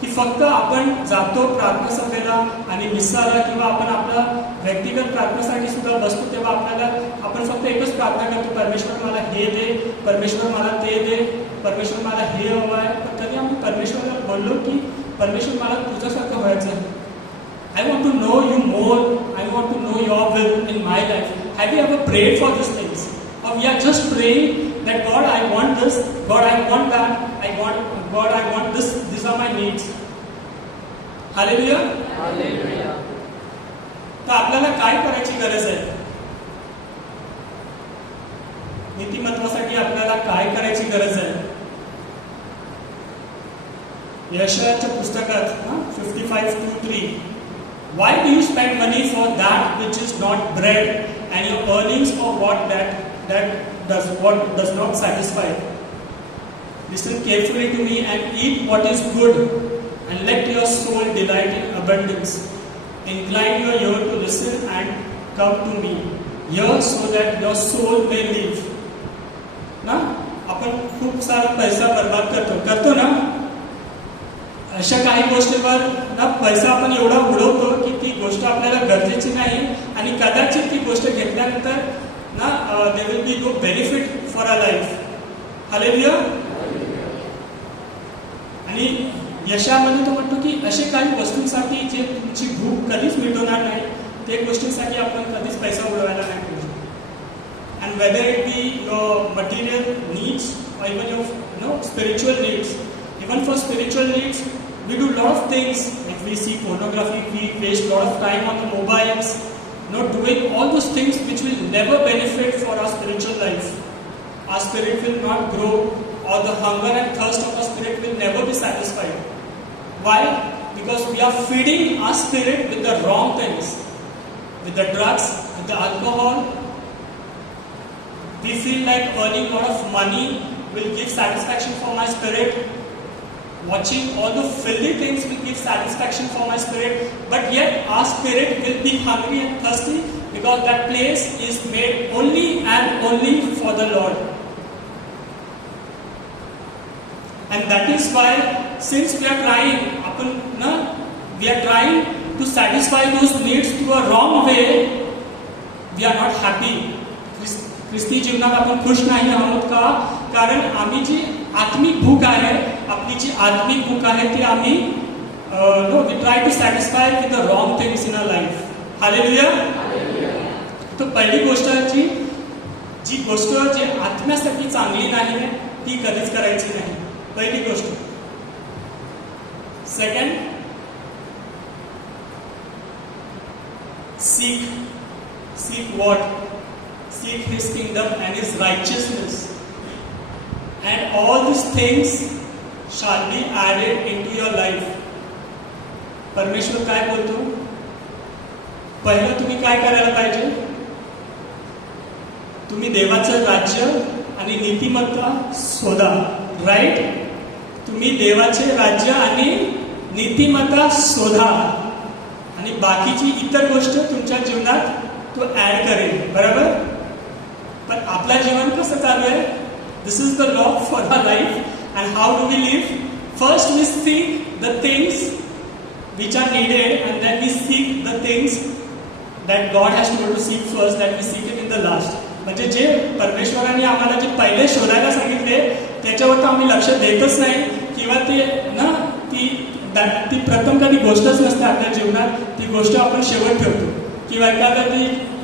की फक्त आपण जातो प्रार्थना सभेला आणि मिसाला किंवा आपण आपल्या व्यक्तिगत प्रार्थनेसाठी सुद्धा बसतो तेव्हा आपण फक्त एकच प्रार्थना करतो, परमेश्वर मला हे दे, परमेश्वर मला ते दे, परमेश्वर मला हे हवं आहे. पण कधी आम्ही परमेश्वराला बोललो की परमेश्वर मला तुझ्यासारखं व्हायचं आहे. I want to know you more. I want to know your will in my life. Have you ever prayed for these things? Or we are just praying that God, I want this, God, I want that, God, I want this. These are my needs. Hallelujah. Hallelujah. तर आपल्याला काय करायची गरज आहे? नीतिमत्वासाठी आपल्याला काय करायची गरज आहे? यशायाच्या पुस्तकात 55:2-3 Why do you spend money for that which is not bread, and your earnings for what does not satisfy? Listen carefully to me and eat what is good, and let your soul delight in abundance. Incline your ear to listen and come to me. Hear so that your soul may live. ना आपण खूप सारा पैसा बर्बाद करतो ना. अशा काही गोष्टीवर ना पैसा आपण एवढा उडवतो की ती गोष्ट आपल्याला गरजेची नाही आणि कदाचित ती गोष्ट घेतल्यानंतर ना there will be no benefit for a life. Hallelujah. आणि यशामध्ये तो म्हणतो की असे काही वस्तूंसाठी जे तुमची भूक कधीच मिटवणार नाही, ते गोष्टींसाठी आपण कधीच पैसा उडवायला नाही करू शकतो. And whether it be your material needs or even your spiritual needs. Even for spiritual needs, we do lot of things. If we see pornography, we waste lot of time on the mobiles, doing all those things which will never benefit for our spiritual life. Our spirit will not grow, or the hunger and thirst of our spirit will never be satisfied. Why? Because we are feeding our spirit with the wrong things, with the drugs, with the alcohol, we feel like earning a lot of money will give satisfaction for my spirit. Watching all the filthy things will give satisfaction for my spirit. But yet our spirit will be hungry and thirsty because that place is made only and only for the Lord. And that is why, since we are trying to satisfy those needs through a wrong way, we are not happy. ख्रिस्ती जीवनात आपण खुश नाही आहोत का? कारण आम्ही जी आत्मिक भूक आहे, आपली जी आत्मिक भूक आहे ती आम्ही we try to satisfy with the wrong things in our life. Hallelujah. तो पहिली गोष्ट जी गोष्ट जी आत्म्यासाठी चांगली नाही ती कधीच करायची नाही. पहिली गोष्ट. Second, seek what? Seek His kingdom and His righteousness, and all these things shall be added into your life. परमेश्वर काय बोलतो? पहिलं तुम्ही काय करायला पाहिजे? तुम्ही देवाचं राज्य आणि नीतिमत्ता शोधा. राईट? तुम्ही देवाचे राज्य आणि नीतिमत्ता शोधा आणि बाकीची इतर गोष्ट तुमच्या जीवनात तो ऍड करेल. बरोबर? पण आपलं जीवन कसं चालू आहे? This is the law for our life. And how do we live? First we seek the things which are needed, and then we seek the things that God has told to seek first, that we seek it in the last. म्हणजे जे परमेश्वराने आम्हाला जे पहिले शोधायला सांगितले त्याच्यावर तर आम्ही लक्ष देतच नाही, किंवा ते ना ती प्रथम कधी गोष्टच नसते आपल्या जीवनात. ती गोष्ट आपण शेवट ठेवतो, किंवा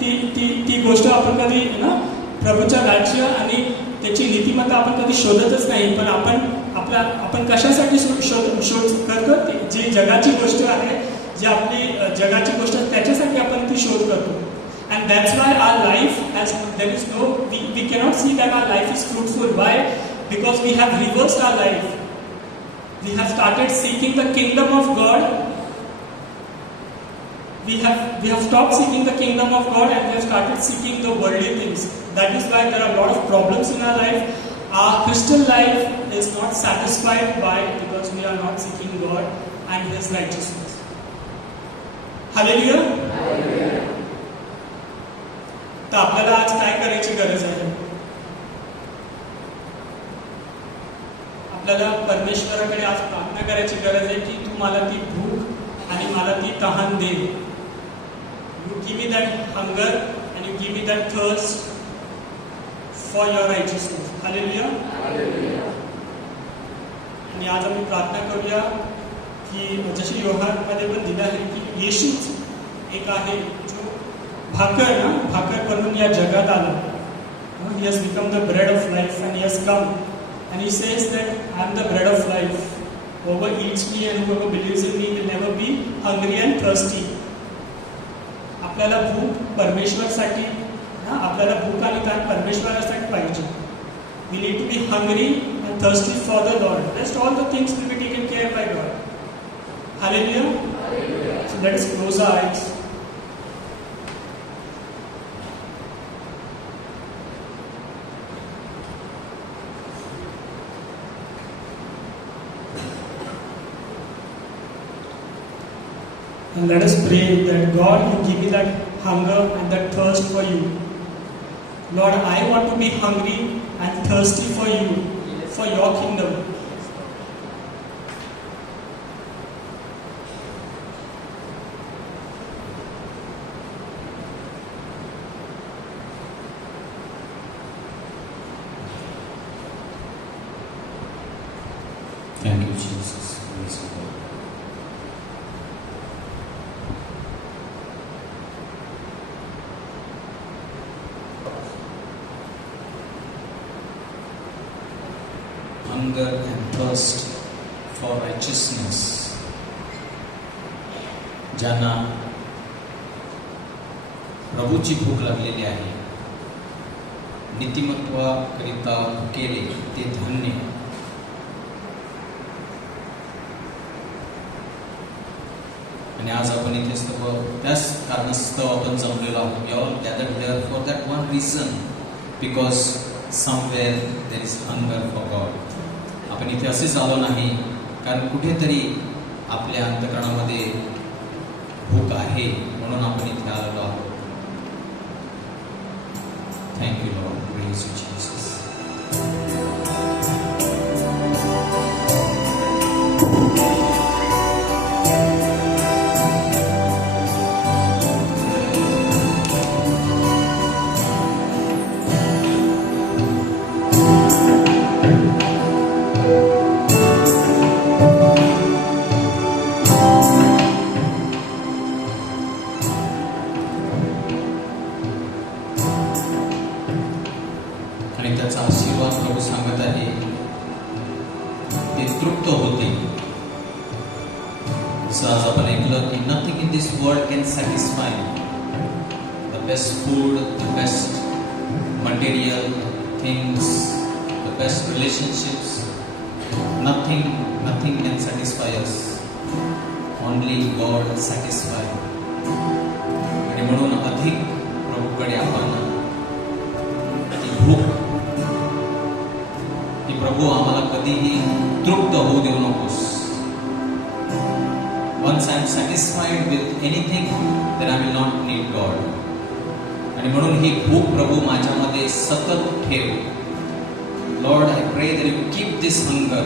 ती गोष्ट आपण कधी ना प्रभूचं राज्य आणि त्याची नीतिमत्ता आपण कधी शोधतच नाही. पण आपण कशासाठी शोध करतो? जी जगाची गोष्ट आहे, जी आपली जगाची गोष्ट आहे त्याच्यासाठी आपण ती शोध करतो. And that's why our life we cannot see that our life is fruitful. Why? Because we have reversed our life. We have started seeking the kingdom of God. We have stopped seeking the kingdom of God and we have started seeking the worldly things. That is why there are a lot of problems in our life. Our Christian life is not satisfied. Why? Because we are not seeking God and His righteousness. Hallelujah. तर आपल्याला आज काय करायची गरज आहे? आपल्याला परमेश्वराकडे आज प्रार्थना करायची गरज आहे की तू मला ती भूक आणि मला ती तहान दे. You give me that hunger and you give me that thirst for your righteousness. Hallelujah. आणि आज आम्ही प्रार्थना करूया की जशी योहानमध्ये पण दिलं आहे की येशूच एक आहे जो भाकर बनून या जगात आला. He has become the bread of life and He has come and He says that I am the bread of life. Whoever eats me and whoever believes in me will never be hungry and thirsty. आपल्याला भूक परमेश्वरासाठी, आपल्याला भूक आणि ताण परमेश्वरासाठी पाहिजे. We need to be hungry and thirsty for the Lord. Rest all the things will be taken care by God. Hallelujah. So let us close our eyes. And let us pray that God, you give me that hunger and that thirst for you. Lord, I want to be hungry and thirsty for you, for your kingdom. Thank you, Jesus. Praise the Lord. Hunger and thirst for righteousness. ज्यांना प्रभूची भूक लागलेली आहे, नीतिमत्वाकरिता केले ते धन्य. आणि आज आपण इथे सर्व त्याच कारणास्तव आपण जमलेलो आहोत. We all gathered here for that one reason, because somewhere there is hunger for God. आपण इथे असेच आलो नाही कारण कुठेतरी आपल्या अंतःकरणामध्ये भूक आहे म्हणून आपण इथे आलेलो आहोत. Thank you Lord. Praise you Jesus. आणि त्याचा आशीर्वाद प्रभू सांगत आहे ते तृप्त होते. जसं आज आपण ऐकलं की nothing in this world can satisfy. The best food, the best material things, the best relationships, nothing can satisfy us. Only God satisfy. आणि म्हणून अधिक प्रभूकडे आपण भूक की प्रभू आम्हाला कधीही तृप्त होऊ देऊ नकोस. Once I am satisfied with anything, then I will not need God. आणि म्हणून ही भूक प्रभू माझ्यामध्ये सतत ठेव. Lord, I pray that you keep this hunger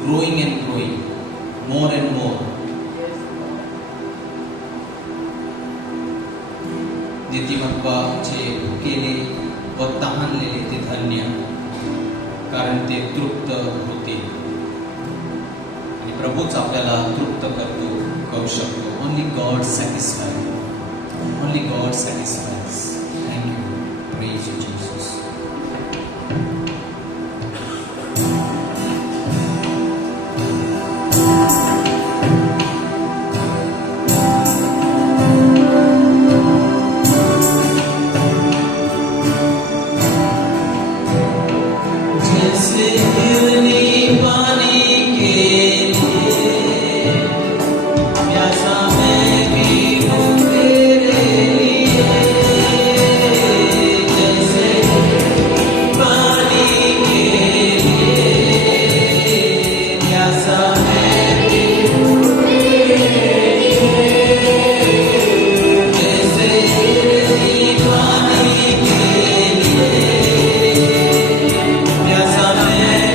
growing and growing, more and more. नीतिमत्वाचे भुकेले व तहानलेले ते धन्य, कारण ते तृप्त होते. आणि प्रभूच आपल्याला तृप्त करू शकतो. Only God satisfy. Only God satisfies. Thank you. Praise you Jesus. Yes, amen.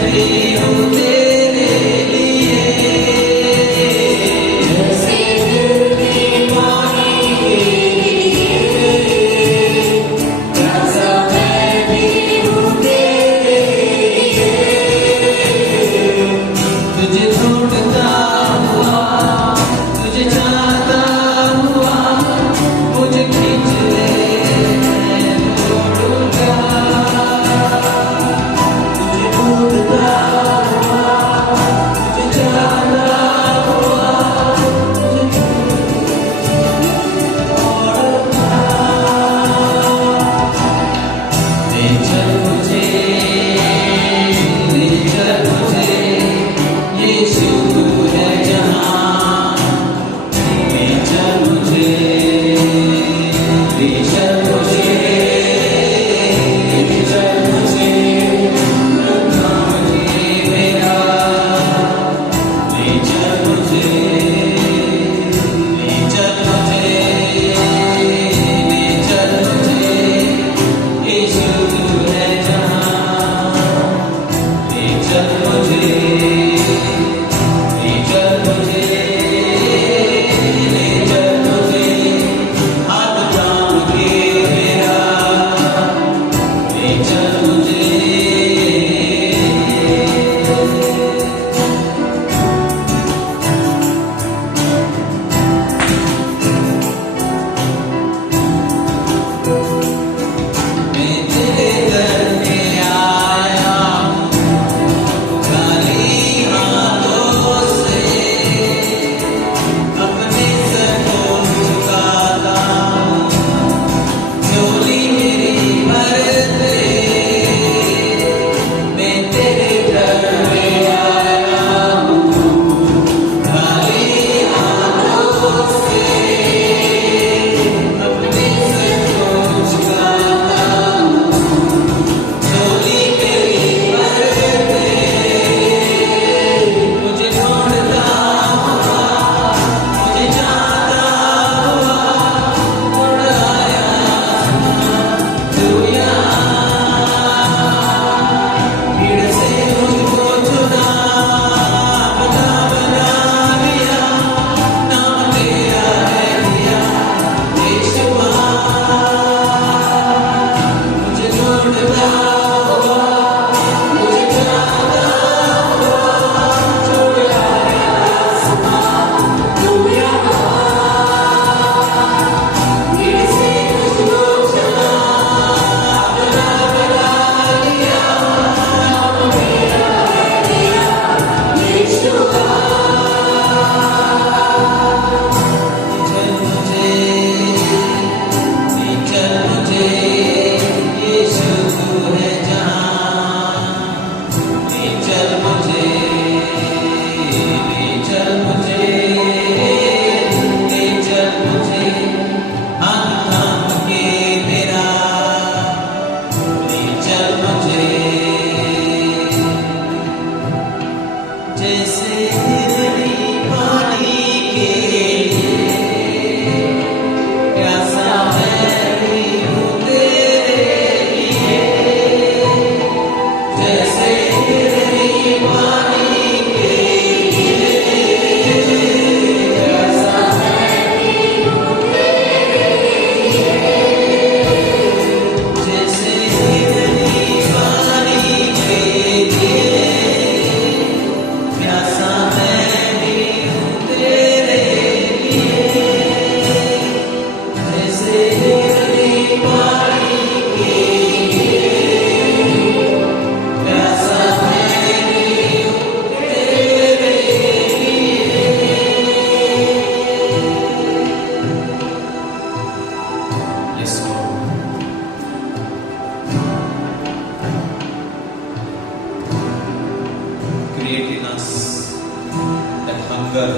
जागर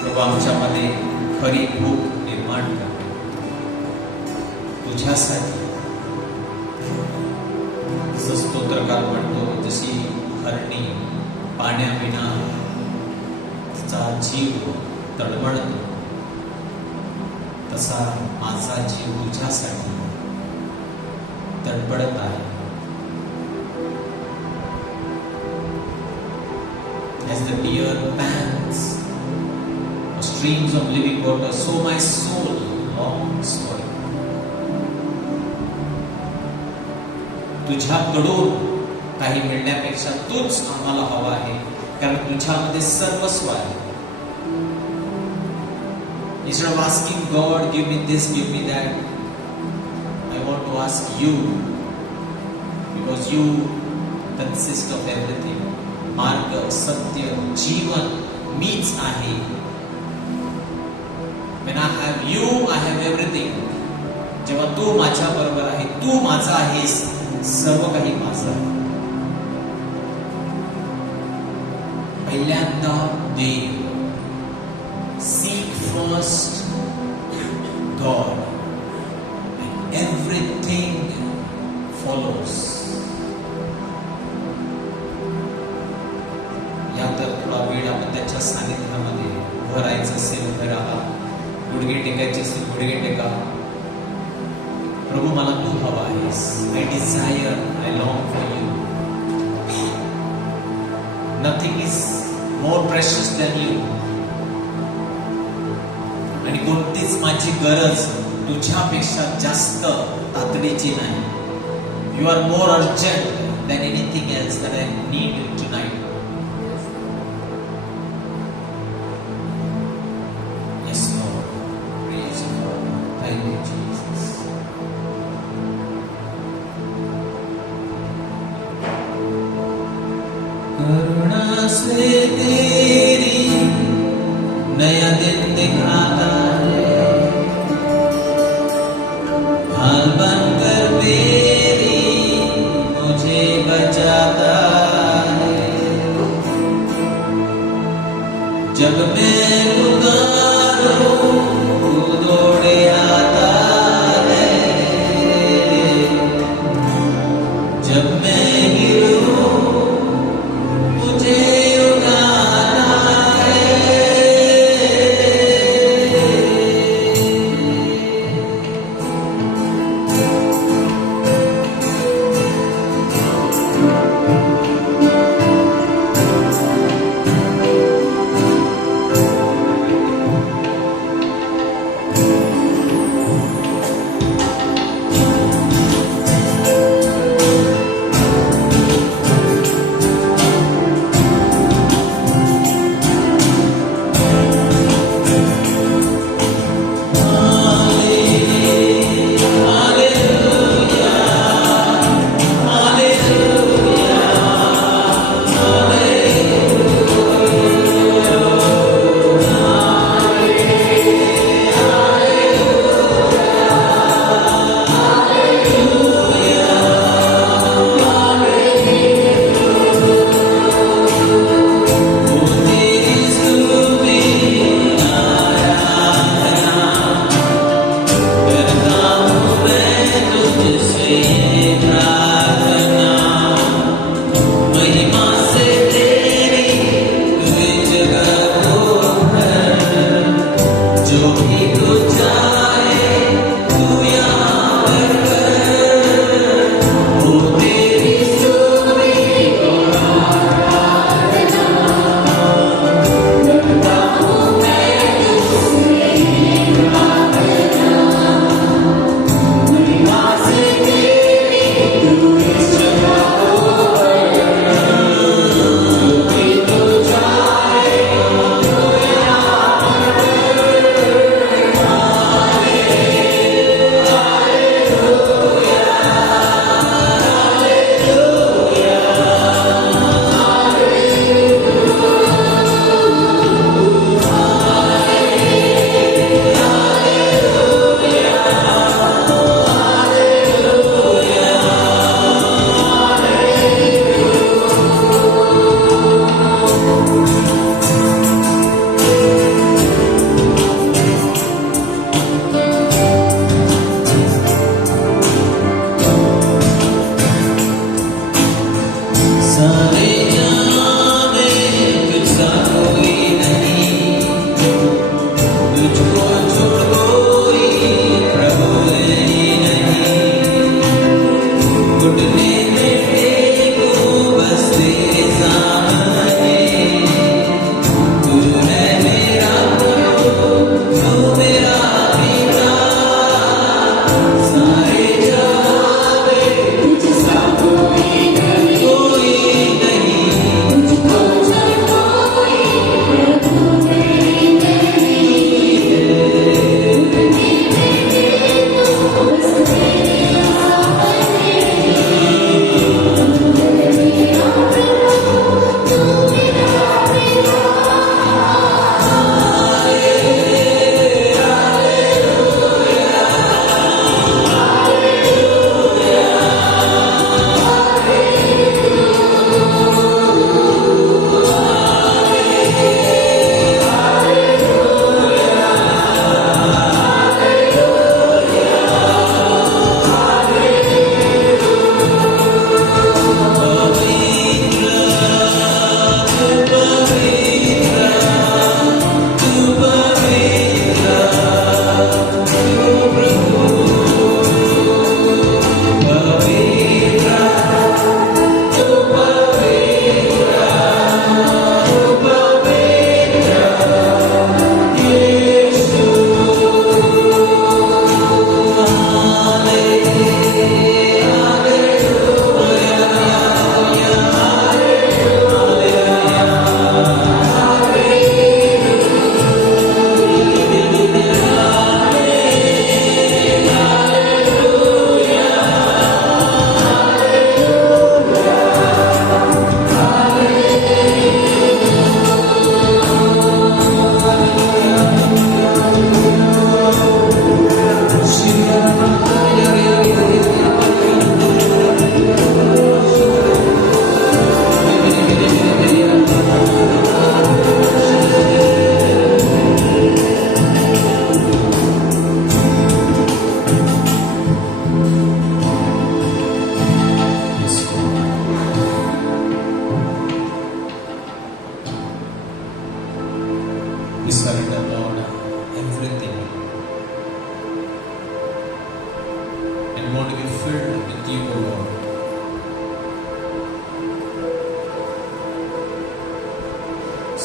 प्रभू आमच्यामध्ये खरी भूक निर्माण कर तुझ्यासाठी. जसं स्तोत्रकार म्हणतो, जशी हरणी पाण्याविना तिचा जीव तडमडतो, तसा माझा जीव तुझ्यासाठी तडपडत आहे. As the deer pants for streams of living water, so my soul longs for you. तुझ्याकडून काही मिळण्यापेक्षा तूच आम्हाला हवा आहे, कारण तुझ्यामध्ये सर्वस्व आहे. Instead of asking God, give me this, give me that, I want to ask you, because you consist of everything. मार्ग, सत्य, जीवन मीच आहे. When I have you, I have everything. जेव्हा तू माझ्या बरोबर आहे, तू माझा आहेस, सर्व काही माझं आहे. पहिल्यांदा देव, seek first God and everything follows. या तर थोडा वेळ आपण त्याच्या सानिध्यामध्ये उभं राहायचं असेल उभे राहा, गुडघे टेकायचे असेल गुडघे टेका. प्रभू मला तू हवा आहेस. I desire, I long for you. Nothing is more precious than you. आणि कोणतीच माझी गरज तुझ्यापेक्षा जास्त तातडीची नाही. You are more urgent than anything else that I need tonight. करुणा से तेरी नया दिन दिखाता है, ढाल बनकर मेरी मुझे बचाता है. जब मैं पुकारूं तू दौड़े आता है, जब मैं गिरूं मुझे उठाना है.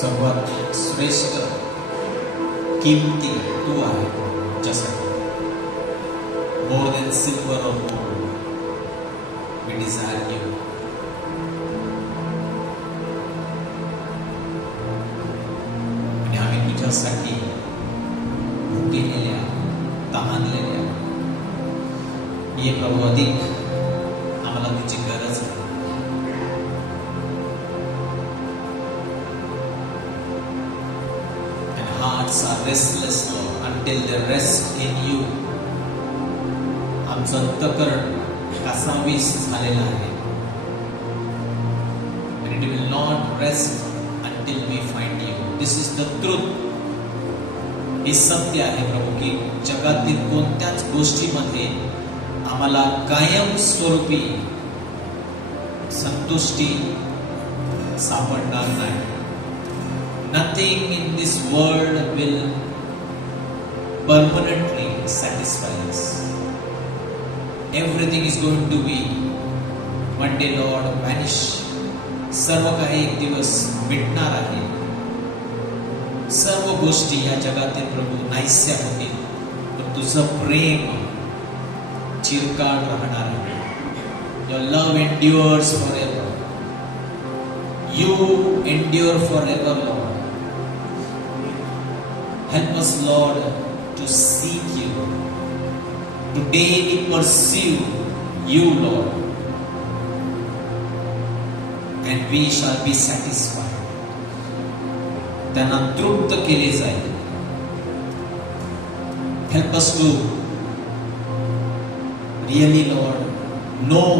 सर्वात श्रेष्ठ किमती तू आहे तुझ्यासाठी. More than silver or gold we desire you. आणि आम्ही तुझ्यासाठी भुकेलेल्या, तहानलेल्या, ये प्रभू अधिक आम्हाला तुझी गरज आहे. And hearts are restless, Lord, until they rest in you. आमचं अंतःकरण कासावीस झालेलं आहे. And it will not rest until we find you. This is the truth. हे सत्य आहे प्रभू की जगातील कोणत्याच गोष्टीमध्ये आम्हाला कायम स्वरूपी संतुष्टी सापडणार नाही. Nothing in this world will permanently satisfy us. Everything is going to be one day, Lord, vanish. सर्व काही एक दिवस मिटणार आहे. सर्व गोष्टी या जगातील प्रभू नाहीस्या होतील, पण तुझं प्रेम चिरकाळ राहणार आहे. Your love endures forever. You endure forever, Lord. Help us, Lord, to seek you, to daily pursue you, Lord, and we shall be satisfied. त्यांना तृप्त केले जाईल. Help us to really, Lord, know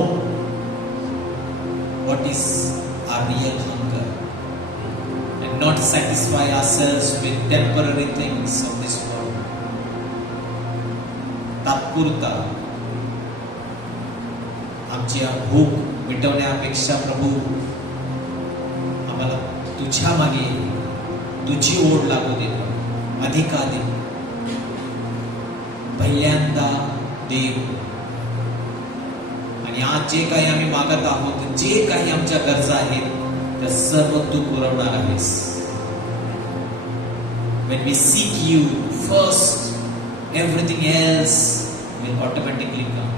what is our real hunger and not satisfy ourselves with temporary things of this world. तात्पुरता आमची भूक मिटवण्यापेक्षा प्रभू आम्हाला तुझ्या मागे तुझी ओढ लागू दे. अधिकाधिक पहिल्यांदा देव. आणि आज जे काही आम्ही मागत आहोत, जे काही आमच्या गरजा आहेत, त्या सर्व तू पुरवणार आहेस. When we seek you first, everything else will automatically come.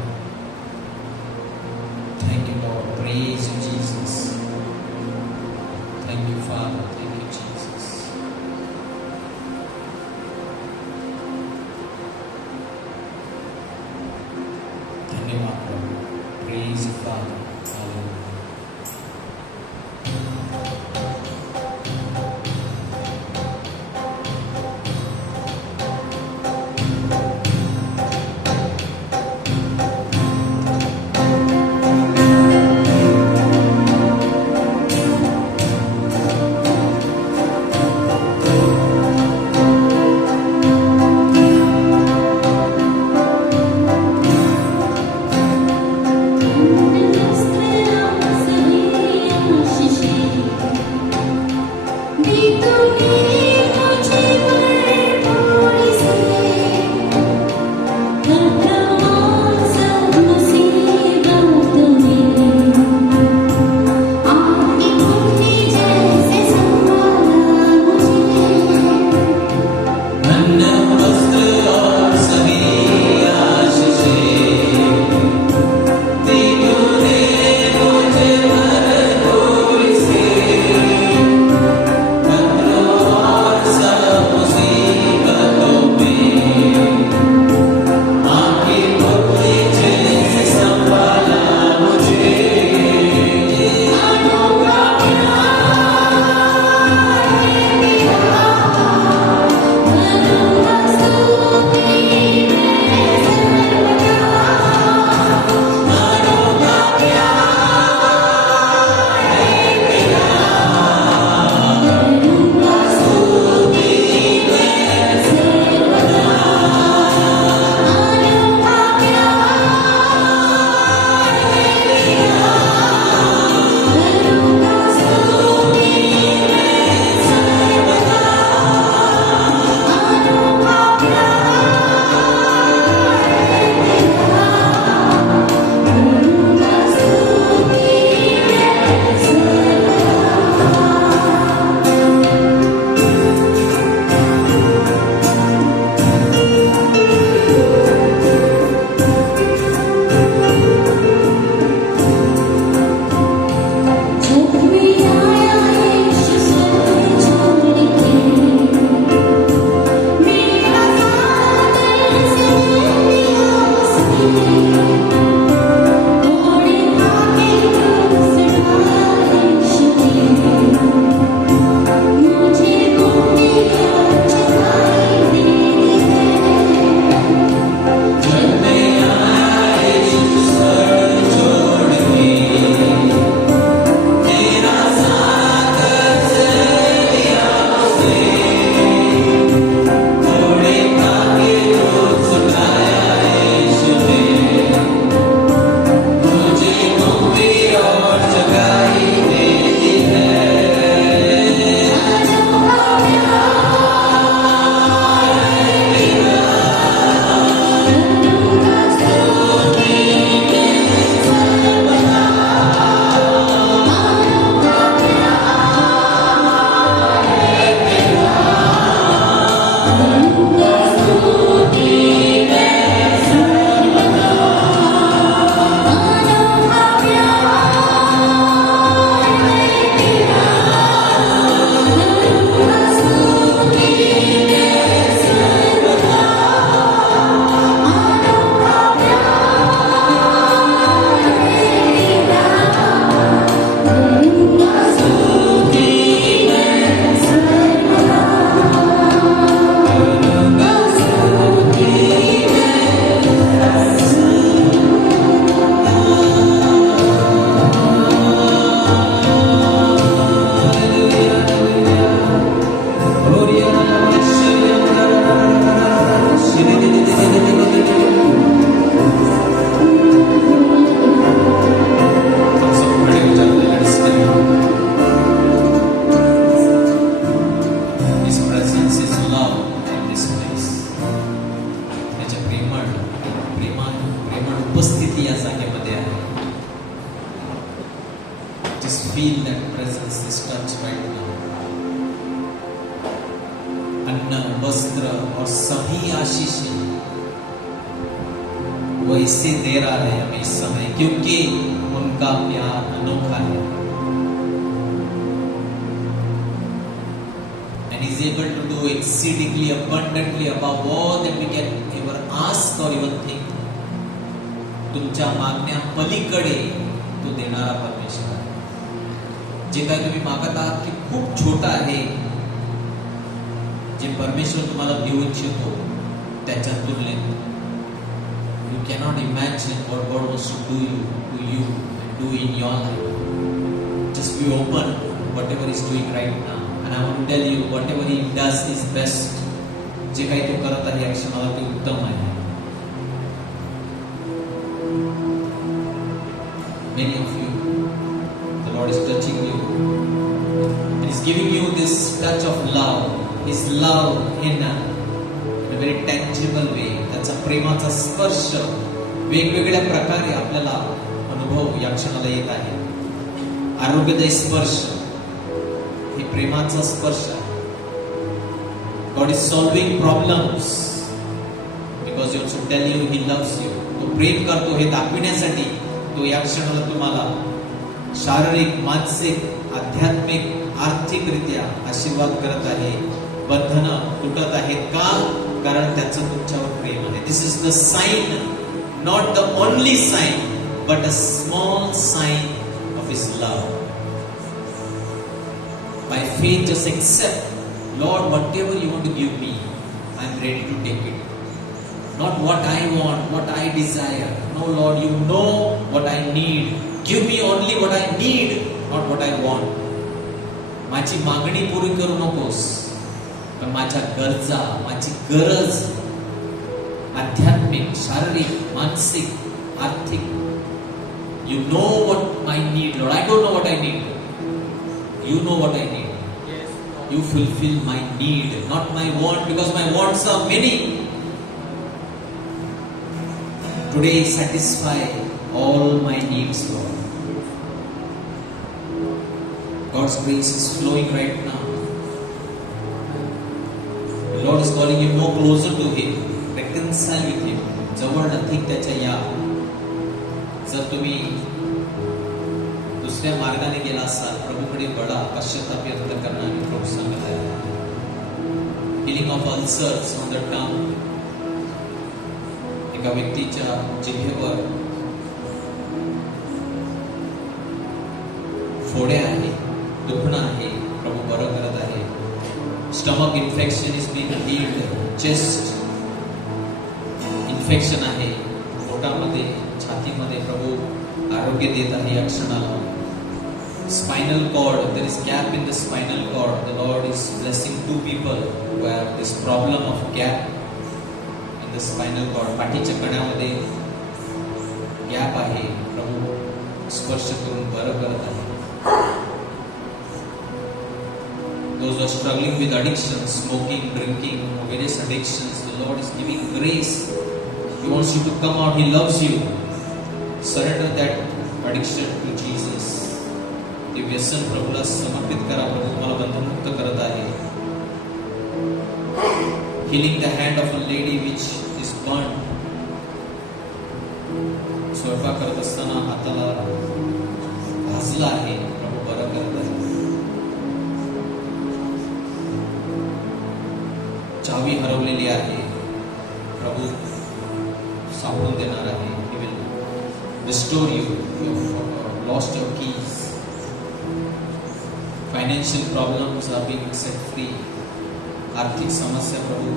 Thank you, Lord. Praise you, Jesus. Thank you, Father. Thank you, Jesus. धन्यवाद प्रभु. Praise you, Father. Hallelujah. Just feel that presence, this touch right now. अन्न, वस्त्र और सभी आशीषें वो इसे दे रहा है हमें इस समय, क्योंकि उनका प्यार अनोखा है. And He is able to do exceedingly abundantly above all that we can ever ask or even think. तुमच्या मागण्या पलीकडे तो देणारा परमेश्वर आहे. जे काही तुम्ही मागत आहात की खूप छोटा आहे, जे परमेश्वर तुम्हाला देऊ इच्छितो त्याच्या तुलनेत you cannot imagine what God wants to do and do in your life. Just be open whatever He's doing right now, and I want to tell you whatever He does is best. जे काही तो करत आहे क्षणाला ते उत्तम आहे. Many of you, the Lord is touching you and He's giving you this touch of love, His love in a very tangible way. त्याचा प्रेमाचा स्पर्श वेगवेगळ्या प्रकारे आपल्याला अनुभव या क्षणाला येत आहे. आरोग्यदायी स्पर्श हे प्रेमाचा स्पर्श आहे. God is solving problems because He wants to tell you He loves you. तो प्रेम करतो हे दाखविण्यासाठी तो या क्षणाला तुम्हाला शारीरिक, मानसिक, आध्यात्मिक, आर्थिकरित्या आशीर्वाद करत आहे. बंधनं तुटत आहेत का? कारण त्याचं तुमच्यावर प्रेम आहे. This is the sign, not the only sign, but a small sign of his love. By faith just accept, Lord, whatever you want to give me, I am ready to take it. Not what I want, what I desire. No, Lord, you know what I need. Give me only what I need, not what I want. माझी मागणी पुरी करू नकोस, पण माझ्या गरजा, माझी गरज आध्यात्मिक, शारीरिक, मानसिक, आर्थिक. You know what I need, Lord. I don't know what I need. You know what I need. You fulfill my need, not my want, because my wants are many. Today satisfy all my needs, Lord. God's grace is flowing right now. The Lord is calling you more closer to Him. Reconcile with Him. जवळ नथिक त्याच्या या. जर तुम्ही दुसऱ्या मार्गाने गेला असाल, प्रभूकडे वळा, पश्चाताप व्यक्त करणार मी प्रभू सांगत आहे. Healing of ulcers on the tongue. एका व्यक्तीच्या जिभेवर फोड्या आहे, दुखणं आहे, प्रभू बरं करत आहे. Stomach infection is being healed. Chest infection आहे, पोटामध्ये, छातीमध्ये प्रभू आरोग्य देत आहे या क्षणाला. Spinal cord, there is gap in the spinal cord. The Lord is blessing 2 people who have this problem of gap. Spinal cord, पाठीच्या कण्यामध्ये गॅप आहे, प्रभू स्पर्श करून बरं करत आहे. Those who are struggling with addiction, smoking, drinking, various addictions, the Lord is giving grace. He wants you to come out. He loves you. Surrender that addiction to Jesus. ते व्यसन प्रभूला समर्पित करा. प्रभू तुम्हाला बंधनमुक्त करत आहे. Healing the hand of a lady which is burned. स्वयंपाक करत असताना हाताला भाजला आहे, प्रभू बरं करत आहे. चावी हरवलेली आहे, प्रभू सापडून देणार आहे. He will restore you. You have lost your keys. Financial problems are being set free. आर्थिक समस्या प्रभू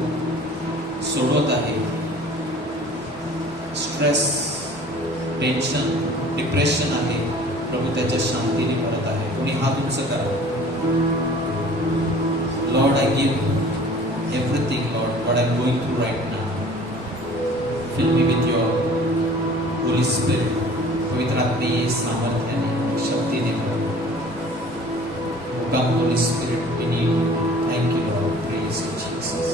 सोडवत आहे. स्ट्रेस, टेन्शन, डिप्रेशन आहे, प्रभू त्याच्या शांतीने भरत आहे. कोणी हात उंच करा. Lord, I give everything, Lord, what I am going through right now. Fill me with your Holy Spirit. पवित्र आत्मेय सामर्थ्याने, शक्तीने भर. Come Holy Spirit, we need you. Thank you Lord. Praise you, Jesus.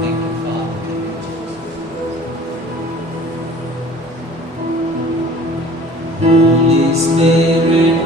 Thank you, Father. Thank you, Jesus. Holy Spirit,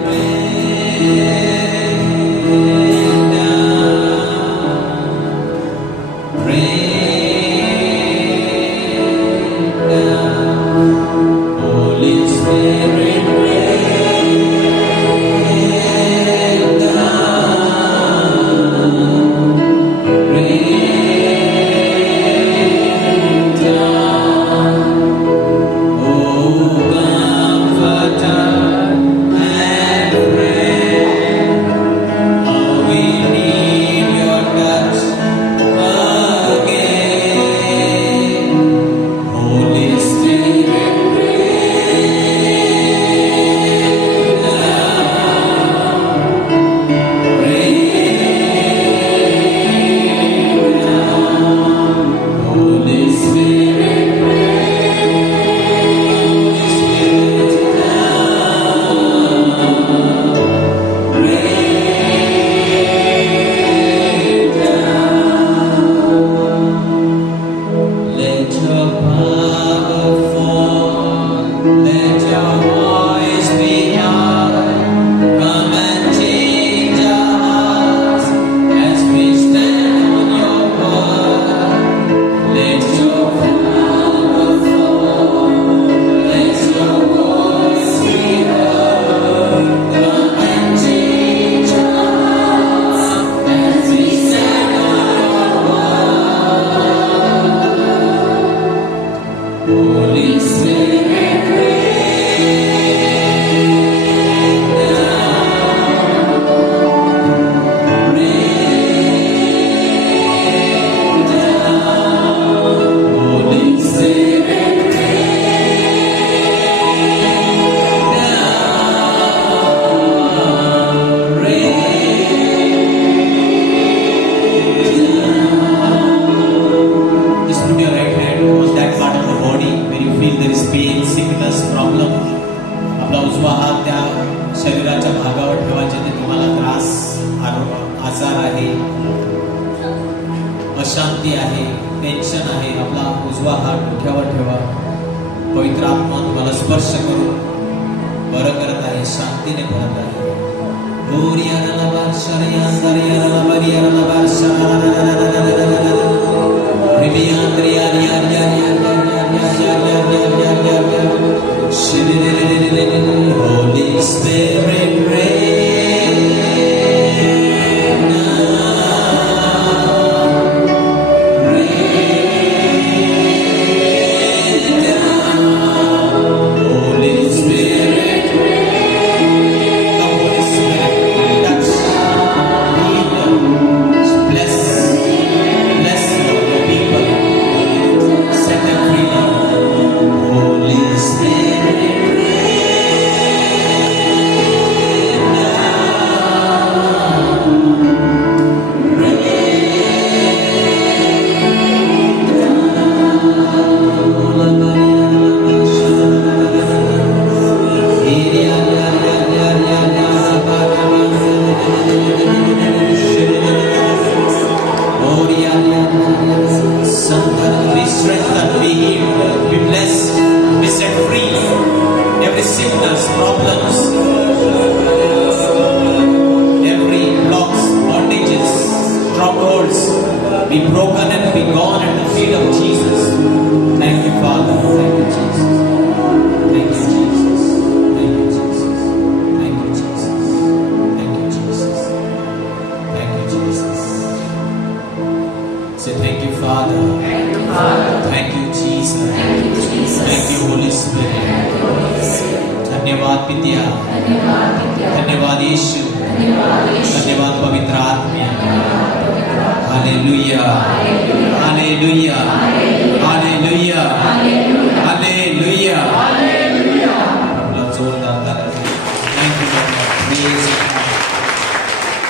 आजार आहे, अशांती आहे, टेन्शन आहे, आपला उजवा हात डोक्यावर ठेवा. पवित्र आत्मा तुम्हाला स्पर्श करून बरं करत आहे, शांतीने भरत आहे. Holy Spirit, reign now. Rain down. Holy Spirit, reign. The Holy Spirit, touch, heal, bless all the people, set them free now. Holy Spirit. Be strengthened, be healed, be blessed, be set free. Every sickness, problems, every blocks, bondages, strongholds, be broken and be gone at the feet of Jesus. Thank you, Father. Thank you, Jesus. Thank you, Jesus. Thank you, Jesus. Thank you, Jesus. Thank you, Jesus. Thank you, Jesus. Say thank you, Father. Thank you, Jesus. Thank you, Holy Spirit. धन्यवाद पित्या, धन्यवाद यीशु, धन्यवाद पवित्र आत्मा. Hallelujah, hallelujah, hallelujah, hallelujah. जोरदार ताली. Thank you, Lord. Praise you.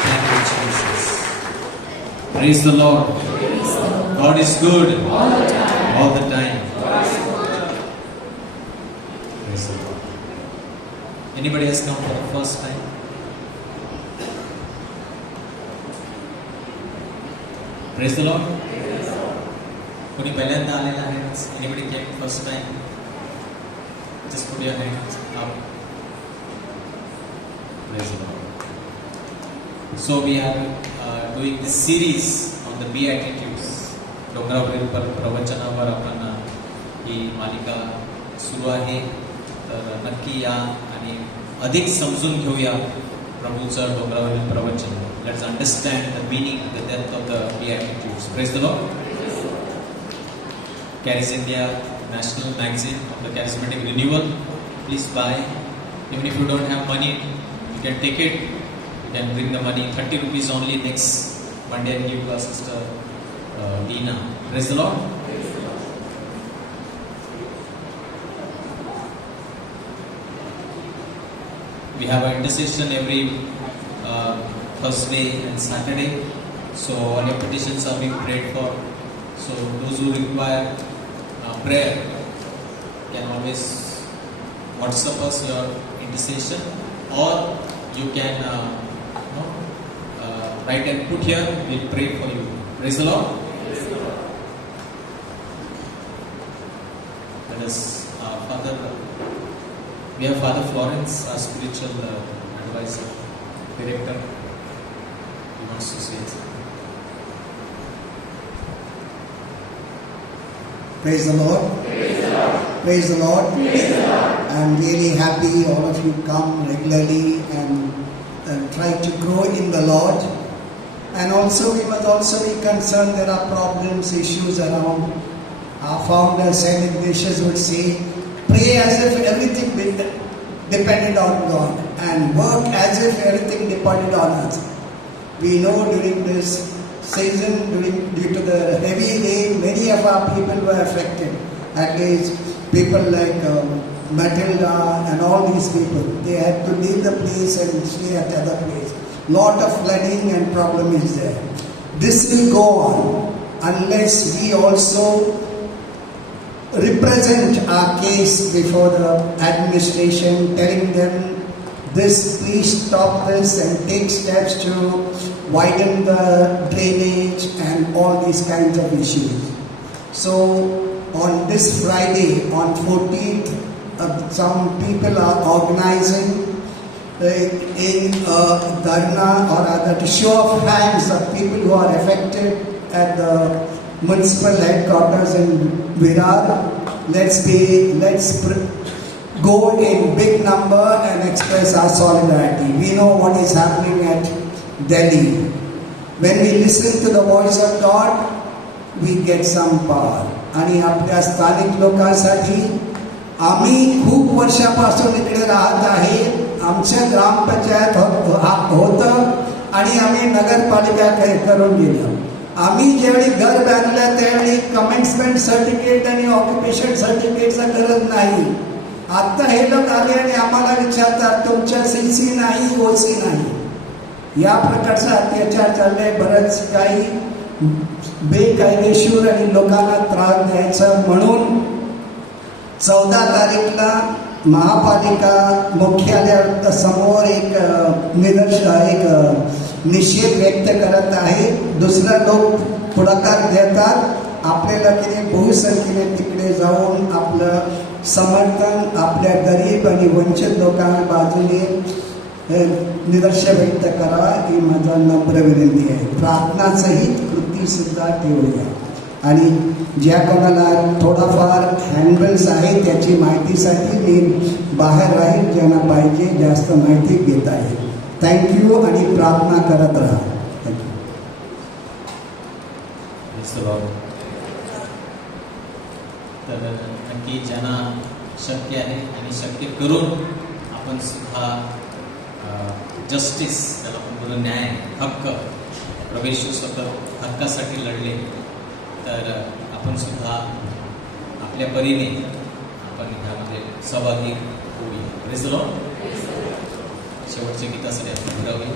Thank you, Jesus. Praise the Lord. God is good all the time. Praise the Lord. Anybody has come for the first time? Praise the Lord. कोणी पहिल्यांदा आलेला आहे? Anybody came first time? Just put your hands up. Praise the Lord. So we are doing this series on the Beatitudes. डोंगरावरील प्रवचनावर आपण ही मालिका सुरू आहे. तर नक्की या आणि अधिक समजून घेऊया प्रभूचं डोंगरावरील प्रवचन. Let's understand the meaning, the depth of the Beatitudes. Praise the Lord. Charis India National Magazine of the Charismatic Renewal. Please buy. Even if you don't have money, you can take it. You can bring the money. 30 rupees only next Monday and give to our sister Dina. Praise the Lord. We have an intercession every Thursday and Saturday. So all your petitions are being prayed for. So those who require prayer can always WhatsApp us your intercession, or you can write and put here. We'll pray for you. Praise the Lord. Let us, Father. We have Father Florence, our spiritual advisor, director. He wants to say something. Praise the Lord. Praise the Lord. Praise the Lord. Praise the Lord. I'm really happy all of you come regularly and try to grow in the Lord. And also we must also be concerned there are problems, issues around. Our founder Saint Ignatius would say, pray as if everything depended on God and work as if everything depended on us. We know during this season, due to the heavy rain, many of our people were affected. At least people like Matilda and all these people, they had to leave the place and stay at the other place. Lot of flooding and problem is there. This will go on unless we also represent our case before the administration, telling them this, please stop this and take steps to widen the drainage and all these kinds of issues. So on this Friday, on 14th, some people are organizing in dharna or rather to show of hands of people who are affected at the municipal headquarters in Virar. Let's go in big number and express our solidarity. We know what is happening at Delhi. When we listen to the voice of God, we get some power. आणि आपल्या स्थानिक लोकांसाठी आम्ही खूप वर्षापासून इकडे राहत आहे. आमच्या ग्रामपंचायत होतं आणि आम्ही नगरपालिका करून गेलो. आम्ही ज्यावेळी घर बांधलं त्यावेळी कमेन्समेंट सर्टिफिकेट आणि ऑक्युपेशन सर्टिफिकेटचा गरज नाही. आता हे लोक आले आणि आम्हाला विचारतात तुमच्या CC नाही, OC नाही. या प्रकारचा अत्याचार चाललाय. बरंच काही बेकायदेशीर आणि लोकांना त्रास द्यायचा म्हणून 14 तारीखला महापालिका मुख्यालया समोर एक निषेध व्यक्त करत आहे. दुसरा लोक पुढाकार देतात. आपल्याला तिने बहुसंख्येने तिकडे जाऊन आपलं समर्थन आपल्या गरीब आणि वंचित लोकांच्या बाजूने निदर्शन व्यक्त करा ही माझा नम्र विनंती आहे. प्रार्थना सहित कृती सुद्धा ठेवूया आणि ज्या कोणाला थोडाफार हँडबिल्स आहे त्याची माहितीसाठी मी बाहेर राहील. ज्यांना पाहिजे जास्त माहिती घेत आहे. थँक्यू आणि प्रार्थना करत राहा. तर नक्की ज्यांना शक्य आहे आणि शक्य करून आपण सुद्धा जस्टिस त्याला आपण बोलू न्याय हक्क प्रवेश सतत हक्कासाठी लढले तर आपण सुद्धा आपल्या परीने आपण ह्यामध्ये सहभागी होऊया. Praise the Lord. शेवटच्या गीतासाठी आपण फिरावूया.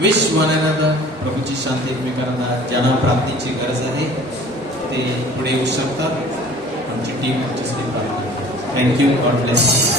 Wish one another. प्रभूची शांती एकमेकांना ज्यांना प्रार्थनेची गरज आहे ते पुढे येऊ शकतात. आमची टीम आमच्यासाठी प्रार्थना. थँक्यू. God bless.